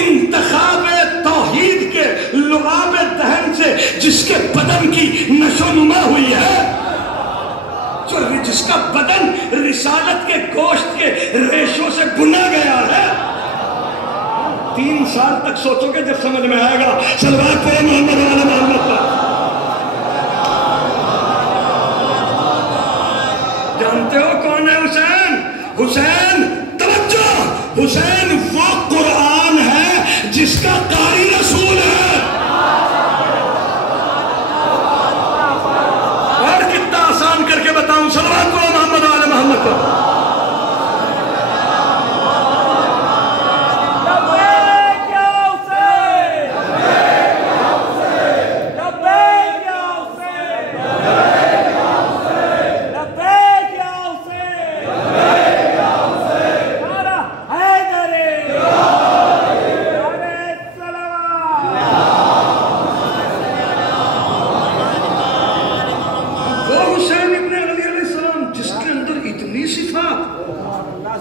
انتخاب توحید کے لعاب دہن سے جس کے بدن کی نشو نما ہوئی ہے, جس کا بدن رسالت کے گوشت کے ریشوں سے بنا گیا ہے. 3 سال تک سوچو گے, جب سمجھ میں آئے گا. صلوات پڑھو محمد والا محمد پر. جانتے ہو کون ہے حسین؟ حسین توجہ, حسین وہ قرآن ہے جس کا قاری رسول ہے.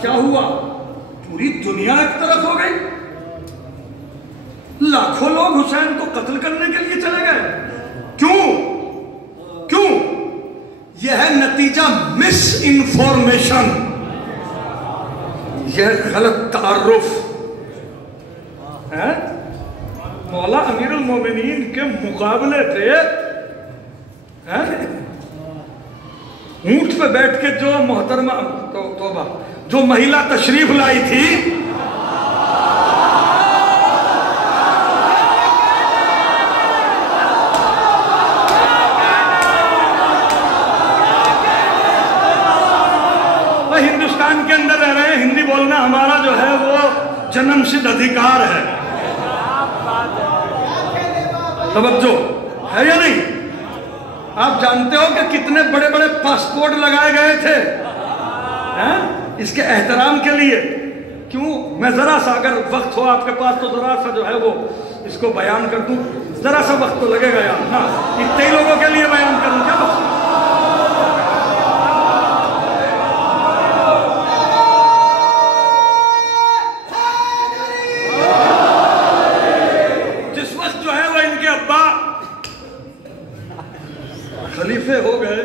کیا ہوا؟ پوری دنیا ایک طرف ہو گئی، لاکھوں لوگ حسین کو قتل کرنے کے لیے چلے گئے۔ کیوں؟ یہ ہے نتیجہ مس انفارمیشن، یہ غلط تعارف ہے۔ مولا امیر المومنین کے مقابلے تھے، اونٹ پہ بیٹھ کے جو محترمہ توبہ جو مہیلا تشریف لائی تھی، وہ ہندوستان کے اندر رہ رہے ہیں، ہندی بولنا ہمارا جو ہے وہ جنم سدھ ادھیکار ہے۔ توجہ ہے یا نہیں؟ آپ جانتے ہو کہ کتنے بڑے بڑے پاسپورٹ لگائے گئے تھے اس کے احترام کے لیے۔ کیوں؟ میں ذرا سا اگر وقت ہو آپ کے پاس تو ذرا سا جو ہے وہ اس کو بیان کر دوں، ذرا سا وقت تو لگے گا یار، ہاں اتنے ہی لوگوں کے لیے بیان کروں کیا وقت؟ جس وقت جو ہے وہ ان کے ابا خلیفے ہو گئے،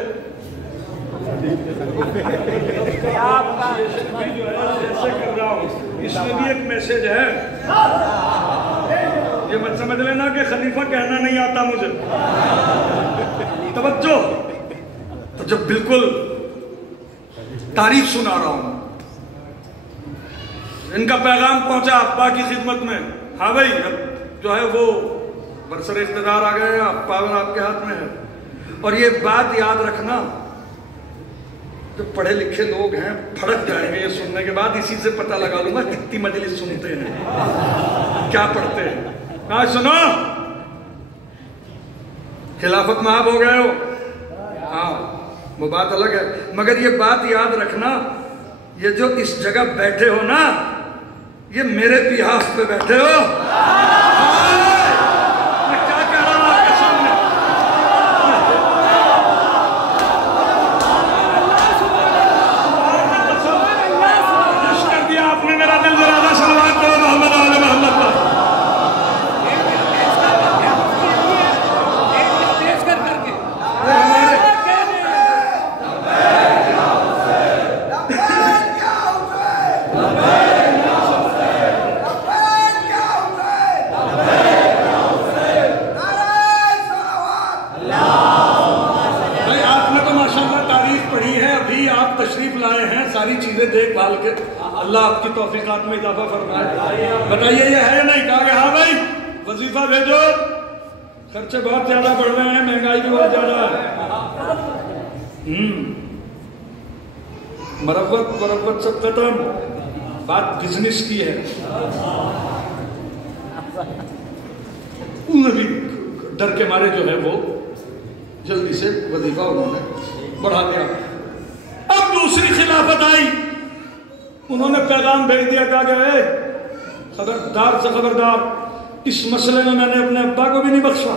اس میں بھی ایک میسج ہے، یہ مت سمجھ لینا کہ خلیفہ کہنا نہیں آتا مجھے۔ توجہ، تو جب بالکل تاریخ سنا رہا ہوں، ان کا پیغام پہنچا ابا کی خدمت میں، ہاں بھائی اب جو ہے وہ برسر اقتدار آ گئے ہیں، پاور آپ کے ہاتھ میں ہے۔ اور یہ بات یاد رکھنا، جو پڑھے لکھے لوگ ہیں پھڑک جائیں گے یہ سننے کے بعد، اسی سے پتہ لگا لوں گا کتنی مجلس سنتے ہیں، کیا پڑھتے ہیں۔ آج سنو، خلافت مآب ہو گئے ہو، ہاں وہ بات الگ ہے، مگر یہ بات یاد رکھنا، یہ جو اس جگہ بیٹھے ہو نا، یہ میرے بیہاف پہ بیٹھے ہو۔ میں کیا کہہ رہا ہوں آپ کے سامنے؟ جس کر دیا آپ نے میرا دل ذرا صلوات دو محمد آل محمد پر۔ ساری چیزیں دیکھ بھال کے اللہ آپ کی توفیقات میں اضافہ فرمائے۔ بتائیے یہ ہے یا نہیں؟ کہا کہ ہاں بھائی وظیفہ بھیجو، خرچے بہت زیادہ بڑھ رہے ہیں، مہنگائی بھی بہت زیادہ ہے۔ مروت سب ختم، بات بزنس کی ہے۔ انہیں بھی ڈر کے مارے جو ہے وہ جلدی سے وظیفہ انہوں نے بڑھا دیا۔ اب دوسری خلافت آئی، انہوں نے پیغام بھیج دیا، کہا کہ خبردار سے خبردار، اس مسئلے میں میں نے اپنے ابا کو بھی نہیں بخشا۔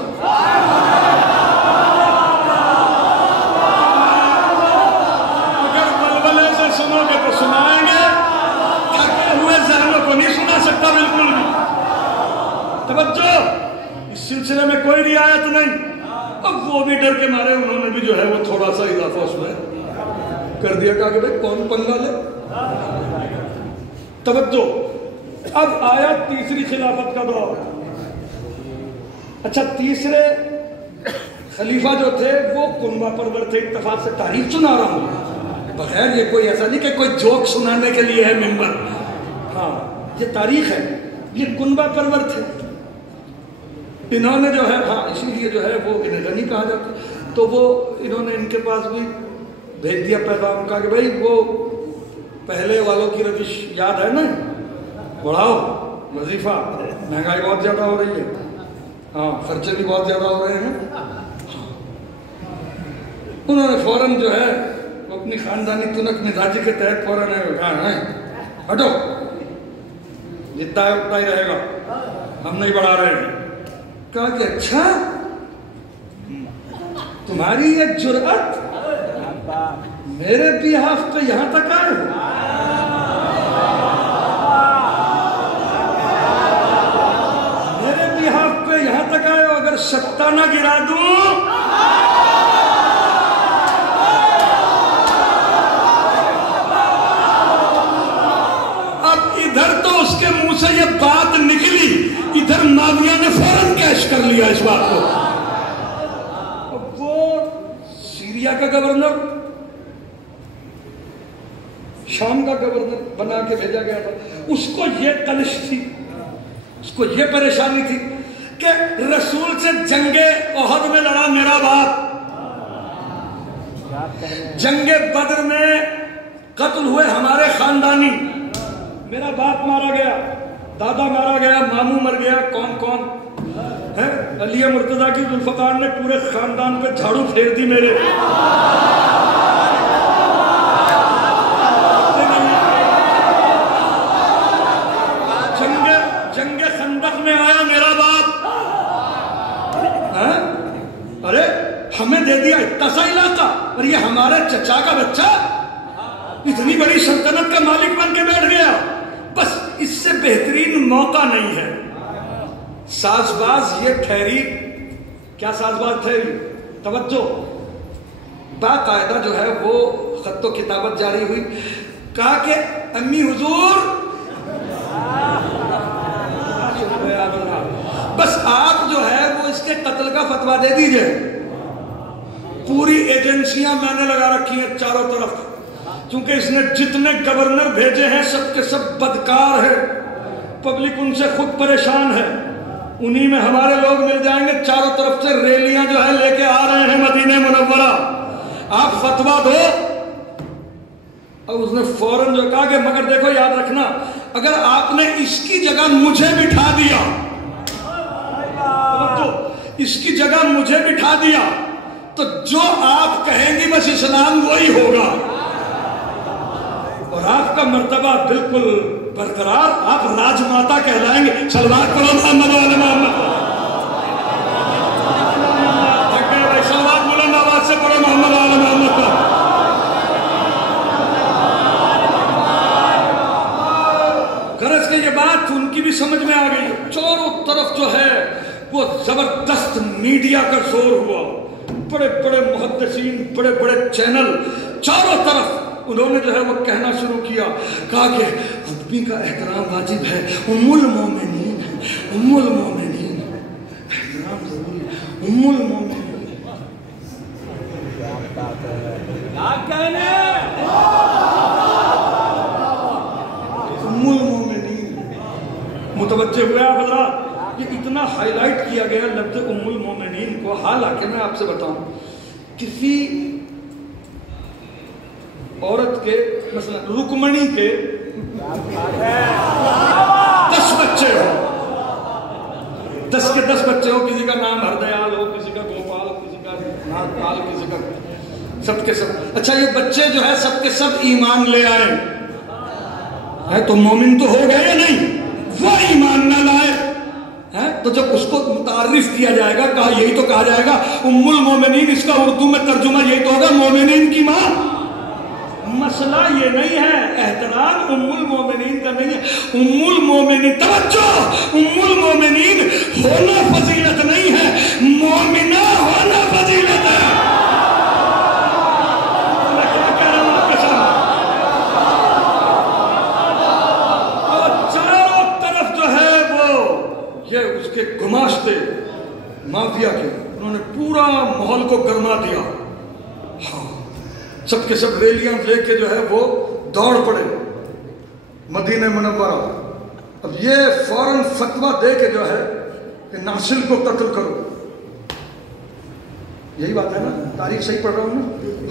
اگر بلبلے سے سنو گے تو سنائیں گے، تھکے ہوئے ذہنوں کو نہیں سنا سکتا بالکل بھی۔ توجہ، اس سلسلے میں کوئی رعایت نہیں۔ اب وہ بھی ڈر کے مارے انہوں نے بھی جو ہے وہ تھوڑا سا اضافہ اس میں کر دیا، کہا کہ بھئی کون پنگا لے۔ توجہ، اب آیا تیسری خلافت کا دور۔ اچھا، تیسرے خلیفہ جو تھے وہ کنبہ پرور تھے، اتفاق سے تاریخ سنا رہا ہوں بغیر یہ کوئی ایسا نہیں کہ کوئی جوک سنانے کے لیے ہے ممبر، ہاں یہ تاریخ ہے، یہ کنبہ پرور تھے۔ انہوں نے جو ہے، ہاں اسی لیے جو ہے وہ انہیں غنی کہا جاتا، تو وہ انہوں نے ان کے پاس بھی بھیج دیا پیغام، کہا کہ بھئی وہ پہلے والوں کی روش یاد ہے نا، بڑھاؤ وظیفہ، مہنگائی بہت زیادہ ہو رہی ہے، ہاں خرچے بھی بہت زیادہ ہو رہے ہیں۔ انہوں نے فوراً جو ہے وہ اپنی خاندانی تنک مزاجی کے تحت فوراً کہا ہٹو، جتنا ہے اتنا ہی رہے گا، ہم نہیں بڑھا رہے ہیں۔ کہا کہ اچھا تمہاری یہ جرأت میرے بیہاف پہ یہاں تک آئے ہو؟ پیش کر لیا اس بات کو. اب وہ سیریا کا گورنر، شام کا گورنر بنا کے بھیجا گیا تھا، اس کو یہ کلش تھی، اس کو یہ پریشانی تھی کہ رسول سے جنگ احد میں لڑا میرا باپ، جنگ بدر میں قتل ہوئے ہمارے خاندانی، میرا باپ مارا گیا، دادا مارا گیا، ماموں مر گیا، کون کون ہے، علی مرتضیٰ کی ذوالفقار نے پورے خاندان پہ جھاڑو پھیر دی میرے. جنگ خندق میں آیا میرا باپ، ارے ہمیں دے دیا اتنا سا علاقہ اور یہ ہمارے چچا کا بچہ اتنی بڑی سلطنت کا مالک بن کے بیٹھ گیا. بس اس سے بہترین موقع نہیں ہے. ساز باز یہ ٹھہری، کیا ساز باز ٹھہری؟ توجہ، باقاعدہ جو ہے وہ خط و کتابت جاری ہوئی. کہا کہ امی حضور بس آپ جو ہے وہ اس کے قتل کا فتویٰ دے دیجئے. پوری ایجنسیاں میں نے لگا رکھی ہیں چاروں طرف، کیونکہ اس نے جتنے گورنر بھیجے ہیں سب کے سب بدکار ہیں، پبلک ان سے خود پریشان ہے. انہی میں ہمارے لوگ مل جائیں گے. چاروں طرف سے ریلیاں جو ہے لے کے آ رہے ہیں مدینہ منورہ، آپ فتویٰ دو. اور اس نے فوراً جو کہا کہ مگر دیکھو یاد رکھنا، اگر آپ نے اس کی جگہ مجھے بٹھا دیا، اس کی جگہ مجھے بٹھا دیا تو جو آپ کہیں گی بس اسلام وہی ہوگا، اور آپ کا مرتبہ بالکل برقرار، آپ راج ماتا کہلائیں گے. صلوات پڑھو محمد و آل محمد. صلوات بلند آواز سے پڑھو محمد و آل محمد. غرض کہ یہ بات ان کی بھی سمجھ میں آ گئی. چاروں طرف جو ہے وہ زبردست میڈیا کا زور ہوا، بڑے بڑے محدثین، بڑے بڑے چینل، چاروں طرف انہوں نے جو ہے وہ کہنا شروع کیا. کہا کہ امی کا احترام واجب ہے، ام المومنین ہے، ام المومنین احترام ضروری ہے، ام المومنین. ام المومنین متوجہ ہوئے آپ حضرات؟ یہ اتنا ہائی لائٹ کیا گیا لفظ ام المومنین کو. حالانکہ میں آپ سے بتاؤں، کسی عورت کے مثلا رکمنی کے 10 بچے ہو، 10 کے 10 بچے ہو، کسی کا نام ہردیال ہو، کسی کا گوپال، کسی کا ناگپال، کسی کا سب کے سب، اچھا یہ بچے جو ہے سب کے سب ایمان لے آئے ہے تو مومن تو ہو گئے یا نہیں؟ وہ ایمان نہ لائے تو جب اس کو متعارف کیا جائے گا، کہا یہی تو کہا جائے گا ام المومنین، اس کا اردو میں ترجمہ یہی تو ہوگا مومنین کی ماں. مسئلہ یہ نہیں ہے، احترام ام المومنین کا نہیں ہے. ام المومنین، توجہ، ام المومنین ہونا فضیلت نہیں ہے، مومنہ ہونا فضیلت ہے. اس کے گماشتے مافیا کے انہوں نے پورا ماحول کو گرما دیا. ہاں سب کے سب ریلیاں لے کے جو ہے وہ دوڑ پڑے مدینہ منورہ. اب یہ فوراً فتویٰ دے کے جو ہے کہ ناصر کو قتل کرو. یہی بات ہے نا؟ تاریخ صحیح پڑھ رہا ہوں نا؟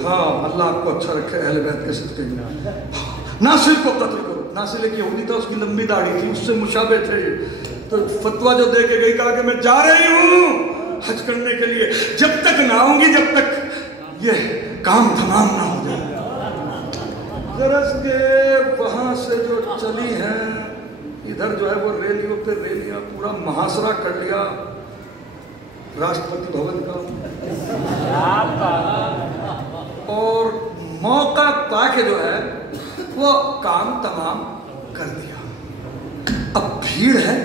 ہاں اللہ آپ کو اچھا رکھے، اہل بیت کے صدقے میں. ناصر کو قتل کرو. ناصر ایک یہودی تھا، اس کی لمبی داڑھی تھی، اس سے مشابہ تھے. تو فتویٰ جو دے کے گئی، کہا کہ میں جا رہی ہوں حج کرنے کے لیے، جب تک نہ آؤں گی جب تک یہ کام تمام نہ ہو جائے. غرض کے وہاں سے جو چلی ہیں ادھر جو ہے وہ ریلیوں پہ ریلیاں، پورا محاصرہ کر لیا راشٹرپتی بھون کا، اور موقع پا کے جو ہے وہ کام تمام کر دیا. اب بھیڑ ہے،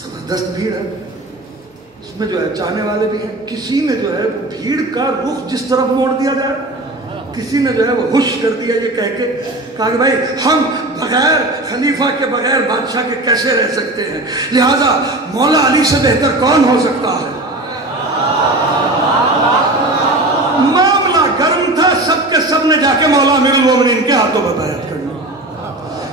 زبردست بھیڑ ہے، اس میں جو ہے چاہنے والے بھی ہیں. کسی نے جو ہے وہ بھیڑ کا رخ جس طرف موڑ دیا جائے، کسی نے جو ہے وہ ہوش کر دیا یہ کہہ کے، کہا کہ بھائی ہم بغیر خلیفہ کے، بغیر بادشاہ کے کیسے رہ سکتے ہیں، لہٰذا مولا علی سے بہتر کون ہو سکتا ہے۔ معاملہ گرم تھا، سب کے سب نے جا کے مولا امیر المومنین کے ہاتھوں پر بیعت کرنا۔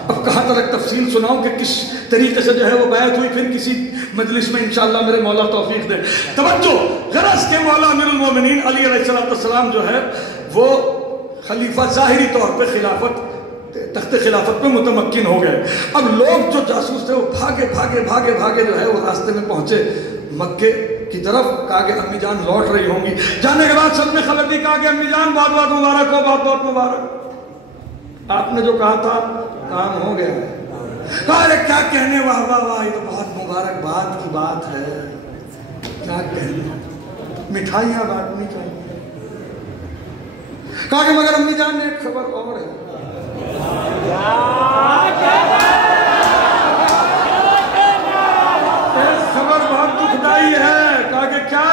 اب کہاں تک تفصیل سناؤں کہ کس طریقے سے جو ہے وہ بیعت ہوئی، پھر کسی مجلس میں انشاءاللہ میرے مولا توفیق دے۔ توجہ، غرض کے مولا امیر المومنین علی علیہ السلام جو ہے وہ خلیفہ ظاہری طور پہ خلافت، تخت خلافت پہ متمکن ہو گئے۔ اب لوگ جو جاسوس تھے وہ بھاگے جو ہے وہ راستے میں پہنچے مکے کی طرف، کہا کہ امی جان لوٹ رہی ہوں گی۔ جانے کے بعد سب نے خبر دی، کہا کہ امی جان بہت بہت مبارک ہو، بہت بہت مبارک، آپ نے جو کہا تھا کام ہو گیا ہے۔ کہا ارے کیا کہنے، واہ واہ واہ، یہ تو بہت مبارک بات کی بات ہے، کیا کہنے، مٹھائیاں بانٹنی چاہیے۔ کہا کہ مگر امی جان ایک خبر اور ہے۔ ایک خبر بہت دکھدائی ہے۔ کہا کہ کیا؟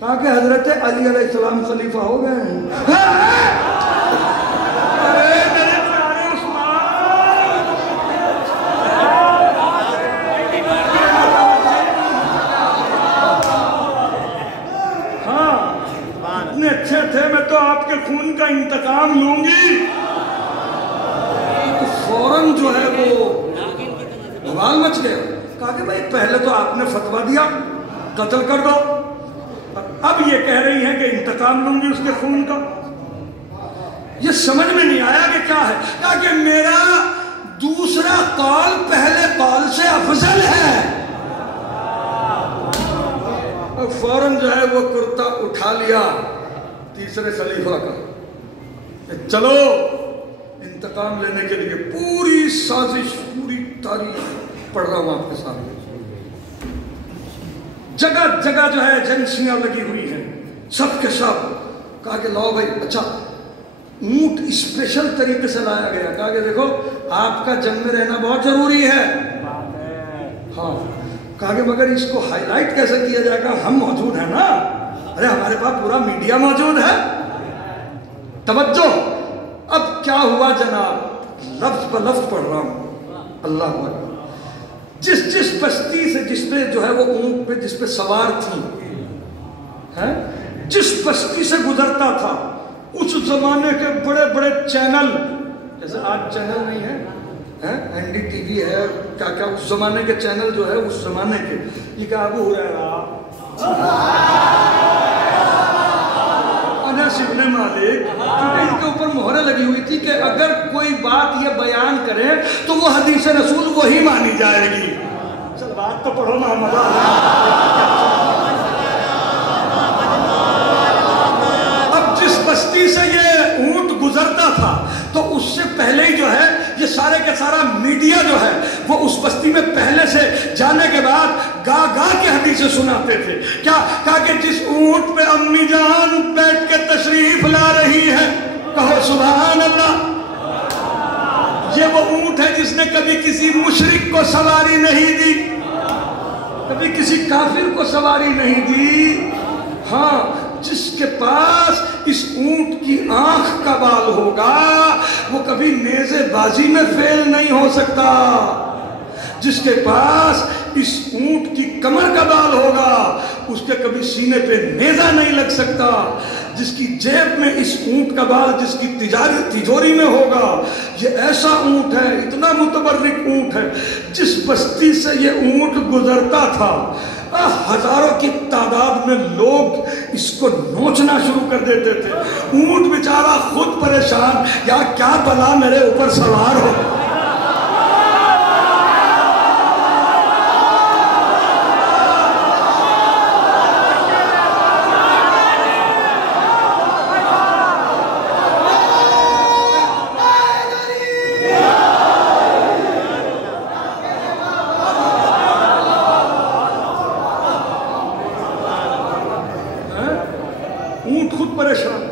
کہا کہ حضرت علی علیہ السلام خلیفہ ہو گئے ہیں۔ اچھے تھے، میں تو آپ کے خون کا انتقام لوں گی۔ تو فوراً جو ہے وہ بوال مچ گیا۔ کہا کہ بھائی پہلے تو آپ نے فتویٰ دیا قتل کر دو، اب یہ کہہ رہی ہیں کہ انتقام لوں گی اس کے خون کا۔ یہ سمجھ میں نہیں آیا کہ کیا ہے۔ کہا کہ میرا دوسرا قول پہلے قول سے افضل ہے۔ فوراً جو ہے وہ کرتا اٹھا لیا تیسرے خلیفہ کا، چلو انتقام لینے کے لیے پوری سازش، پوری تاریخ پڑھ رہا ہوں آپ کے سامنے۔ جگہ جگہ جو ہے ایجنسیاں لگی ہوئی ہیں، سب کے سب۔ کہا کہ لاؤ بھائی، اچھا اونٹ اسپیشل طریقے سے لایا گیا۔ کہا کہ دیکھو آپ کا جنگ میں رہنا بہت ضروری ہے۔ ہاں، کہا کہ مگر اس کو ہائی لائٹ کیسے کیا جائے گا، ہم موجود ہیں نا، ارے ہمارے پاس پورا میڈیا موجود ہے۔ توجہ، اب کیا ہوا جناب، لفظ بہ لفظ پڑھ رہا ہوں، اللہ اکبر۔ جس بستی سے، جس پہ جو ہے وہ اونٹ پہ جس پہ سوار تھی، جس بستی سے گزرتا تھا، اس زمانے کے بڑے بڑے چینل، جیسے آج چینل نہیں ہے، این ڈی ٹی وی ہے، کیا کیا، اس زمانے کے چینل جو ہے اس زمانے کے، یہ کہ ابو ہریرہ، انس ابن مالک، کیونکہ ان کے اوپر مہریں لگی ہوئی تھی کہ اگر کوئی بات یہ بیان کرے تو وہ حدیث رسول وہی مانی جائے گی۔ چل بات تو پڑھو محمد۔ اب جس بستی سے یہ اونٹ گزرتا تھا تو اس سے پہلے ہی جو ہے یہ سارے کے سارا میڈیا جو ہے وہ اس بستی میں پہلے سے جانے کے بعد گا گا کے حدیثیں سناتے تھے۔ کیا کہا کہ جس اونٹ پہ امی جان بیٹھ کے تشریف لا رہی ہے، کہو سبحان اللہ، یہ وہ اونٹ ہے جس نے کبھی کسی مشرک کو سواری نہیں دی، کبھی کسی کافر کو سواری نہیں دی۔ ہاں، جس کے پاس اس اونٹ کی آنکھ کا بال ہوگا وہ کبھی نیزے بازی میں فیل نہیں ہو سکتا، جس کے پاس اس اونٹ کی کمر کا بال ہوگا اس کے کبھی سینے پہ نیزہ نہیں لگ سکتا، جس کی جیب میں اس اونٹ کا بال جس کی تجوری میں ہوگا، یہ ایسا اونٹ ہے، اتنا متبرک اونٹ ہے۔ جس بستی سے یہ اونٹ گزرتا تھا، ہزاروں کی تعداد میں لوگ اس کو نوچنا شروع کر دیتے تھے۔ اونٹ بیچارہ خود پریشان، یا کیا بلا میرے اوپر سوار ہو۔ اونٹ خود پریشان۔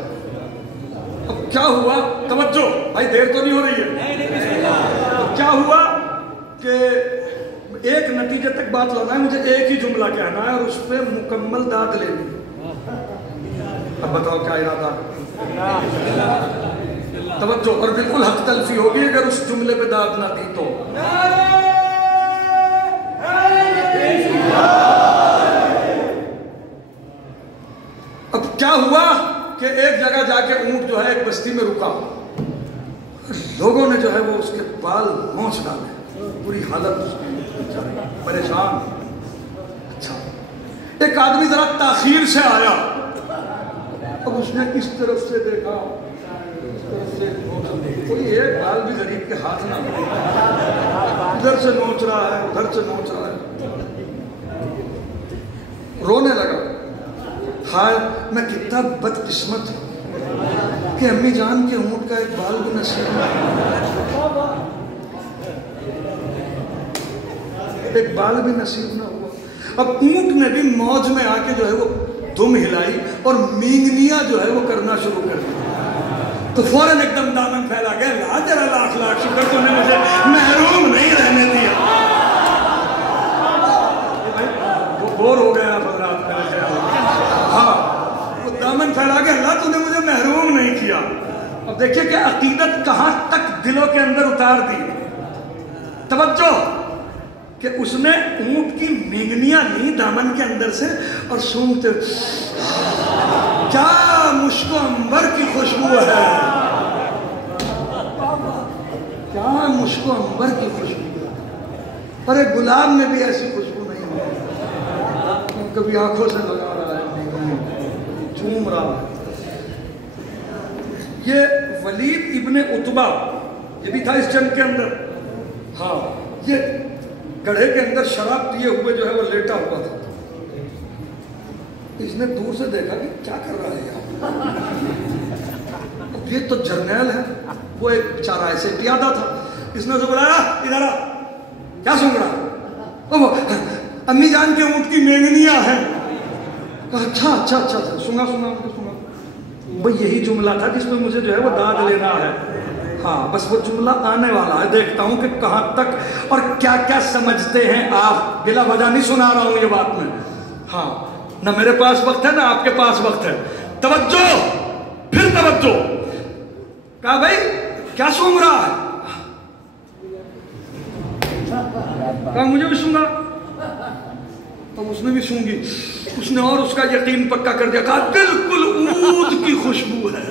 اب کیا ہوا، توجہ بھائی، دیر تو نہیں ہو رہی ہے۔ کیا ہوا کہ ایک نتیجے تک بات لانا ہے، مجھے ایک ہی جملہ کہنا ہے اور اس پہ مکمل داد لینی۔ اب بتاؤ کیا ارادہ؟ توجہ، اور بالکل حق تلفی ہوگی اگر اس جملے پہ داد نہ دی تو. اب کیا ہوا کہ ایک جگہ جا کے اونٹ جو ہے ایک بستی میں رکا، لوگوں نے جو ہے وہ اس کے بال نوچ ڈالے، پوری حالت اس کی پریشان. اچھا، ایک آدمی ذرا تاخیر سے آیا، اب اس نے اس طرف سے دیکھا، اس طرف سے کوئی ایک بال بھی غریب کے ہاتھ نہ ہو، ادھر سے نوچ رہا ہے ادھر سے نوچ رہا ہے. رونے لگا، ہائے میں کتنا بدقسمت ہوں کہ امی جان کے اونٹ کا ایک بال بھی نصیب نہ ہوا، ایک بال بھی نصیب نہ ہوا. اب اونٹ نے بھی موج میں آ کے جو ہے وہ دم ہلائی اور مینگنیاں جو ہے وہ کرنا شروع کر دی. تو فوراً ایک دم دامن پھیلا گیا، لا تیرا لاکھ لاکھ شکر تو نے مجھے محروم نہیں رہنے دیا. وہ بور ہو گیا حضرات میرے خیال. ہاں، وہ دامن پھیلا گیا، اللہ تو نے مجھے محروم نہیں کیا. اب دیکھیے کہ عقیدت کہاں تک دلوں کے اندر اتار دی. توجہ کہ اس نے اونٹ کی مینگنیاں لی دامن کے اندر سے اور سونگتے، کیا مشک و عنبر کی خوشبو ہے، کیا مشک و عنبر کی خوشبو ہے. ارے گلاب میں بھی ایسی خوشبو نہیں ہوتی. کبھی آنکھوں سے لگا رہا ہے، چوم رہا ہے. یہ ولید ابن عتبہ یہ بھی تھا اس جنگ کے اندر. ہاں، یہ گڑھے کے اندر شراب پیے ہوئے جو ہے وہ لیٹا ہوا تھا. اس نے دور سے دیکھا کہ کیا کر رہا ہے یہاں. یہ تو جرنیل ہے، وہ ایک بیچارہ ایسے پیادہ تھا. اس نے اسے بلایا، ادھر آ، کیا سن رہا؟ امی جان کے اونٹ کی مینگنیاں ہیں. اچھا اچھا اچھا سنا سنا سنا. بھئی یہی جملہ تھا جس میں مجھے جو ہے وہ داد لینا ہے. ہاں بس وہ جملہ آنے والا ہے، دیکھتا ہوں کہ کہاں تک اور کیا کیا سمجھتے ہیں آپ. بلا وجہ نہیں سنا رہا ہوں یہ بات میں. ہاں، نہ میرے پاس وقت ہے نہ آپ کے پاس وقت ہے. توجہ، پھر توجہ. کہا بھائی کیا سونگ رہا ہے؟ کہا مجھے بھی سونگا. اب اس نے بھی سونگی. اس نے اور اس کا یقین پکا کر دیا. کہا بالکل اونٹ کی خوشبو ہے،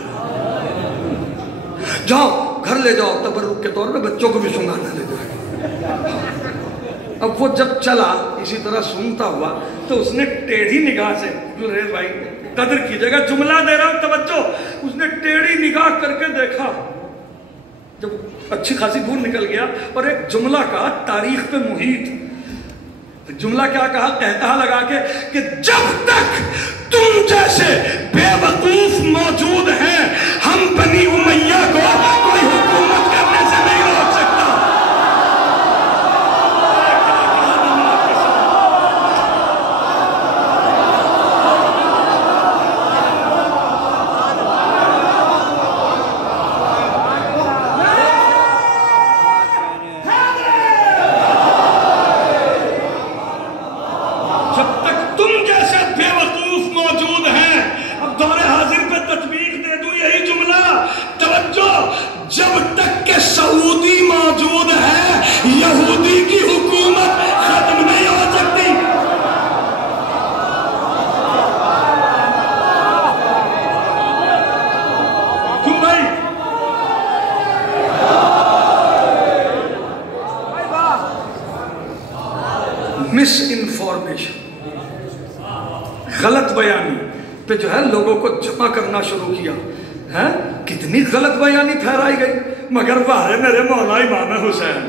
جاؤ گھر لے جاؤ، تبرک کے طور پہ بچوں کو بھی سونگانا لے جائے. اب وہ جب چلا اسی طرح سونگتا ہوا تو اس نے ٹیڑھی نگاہ سے، ریز بھائی قدر کیجئے گا، جملہ دے رہا ہوں توجہ. اس نے ٹیڑھی نگاہ کر کے دیکھا، جب اچھی خاصی دور نکل گیا اور ایک جملہ کہا تاریخ پہ محیط. جملہ کیا کہا؟ کہتا لگا کے کہ جب تک تم جیسے بے وقوف موجود ہیں ہم بنی امیہ کو کوئی حکومت کرنے سے نہیں روک سکتا. مس انفارمیشن، غلط بیانی پہ جو ہے لوگوں کو جمع کرنا شروع کیا ہے. کتنی غلط بیانی پھیلائی گئی. مگر واہ میرے مولا امام حسین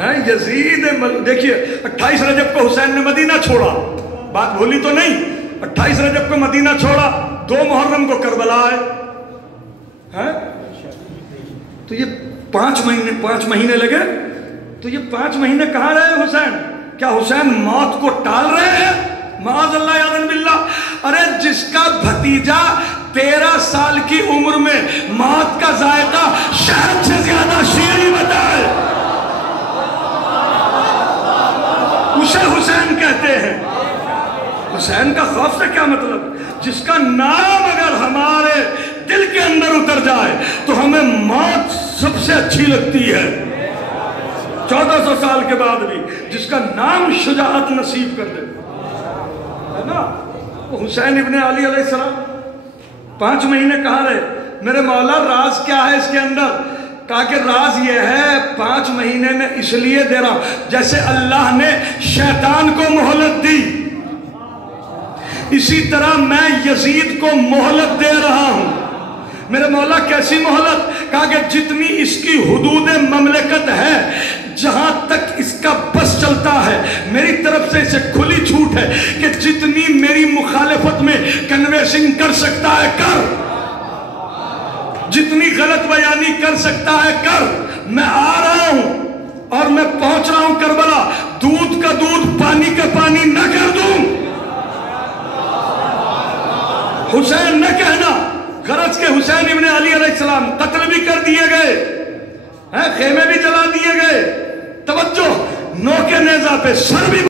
ہے یزید دیکھیے 28 رجب کو حسین نے مدینہ چھوڑا، بات بھولی تو نہیں. 28 رجب کو مدینہ چھوڑا، 2 محرم کو کربلا ہے. تو یہ 5 مہینے لگے. تو یہ 5 مہینے کہاں رہے حسین؟ کیا حسین موت کو ٹال رہے ہیں؟ معاذ اللہ یاذن باللہ. ارے جس کا بھتیجا 13 سال کی عمر میں موت کا ذائقہ شہد سے زیادہ شیریں بتائے، اسے حسین کہتے ہیں. حسین کا خوف سے کیا مطلب؟ جس کا نام اگر ہمارے دل کے اندر اتر جائے تو ہمیں موت سب سے اچھی لگتی ہے، 1400 سال کے بعد بھی، جس کا نام شجاعت نصیب کر دے، ہے نا؟ حسین ابن علی علیہ السلام 5 مہینے کہا رہے میرے مولا راز کیا ہے اس کے اندر؟ کہا کہ راز یہ ہے 5 مہینے میں اس لیے دے رہا ہوں جیسے اللہ نے شیطان کو مہلت دی، اسی طرح میں یزید کو مہلت دے رہا ہوں۔ میرے مولا کیسی مہلت؟ کہا کہ جتنی اس کی حدود مملکت ہے، جہاں تک اس کا بس چلتا ہے، میری طرف سے اسے کھلی چھوٹ ہے کہ جتنی میری مخالفت میں کنوینسنگ کر سکتا ہے کر، جتنی غلط بیانی کر سکتا ہے کر، میں آ رہا ہوں اور میں پہنچ رہا ہوں کربلا، دودھ کا دودھ پانی کا پانی نہ کر دوں۔ حسین نہ کہنا، غرض کے حسین ابن علی علیہ السلام قتل بھی کر دیے گئے، خیمے بھی جلا دیے گئے، توجہ، نو کے نیزہ پہ سر بھی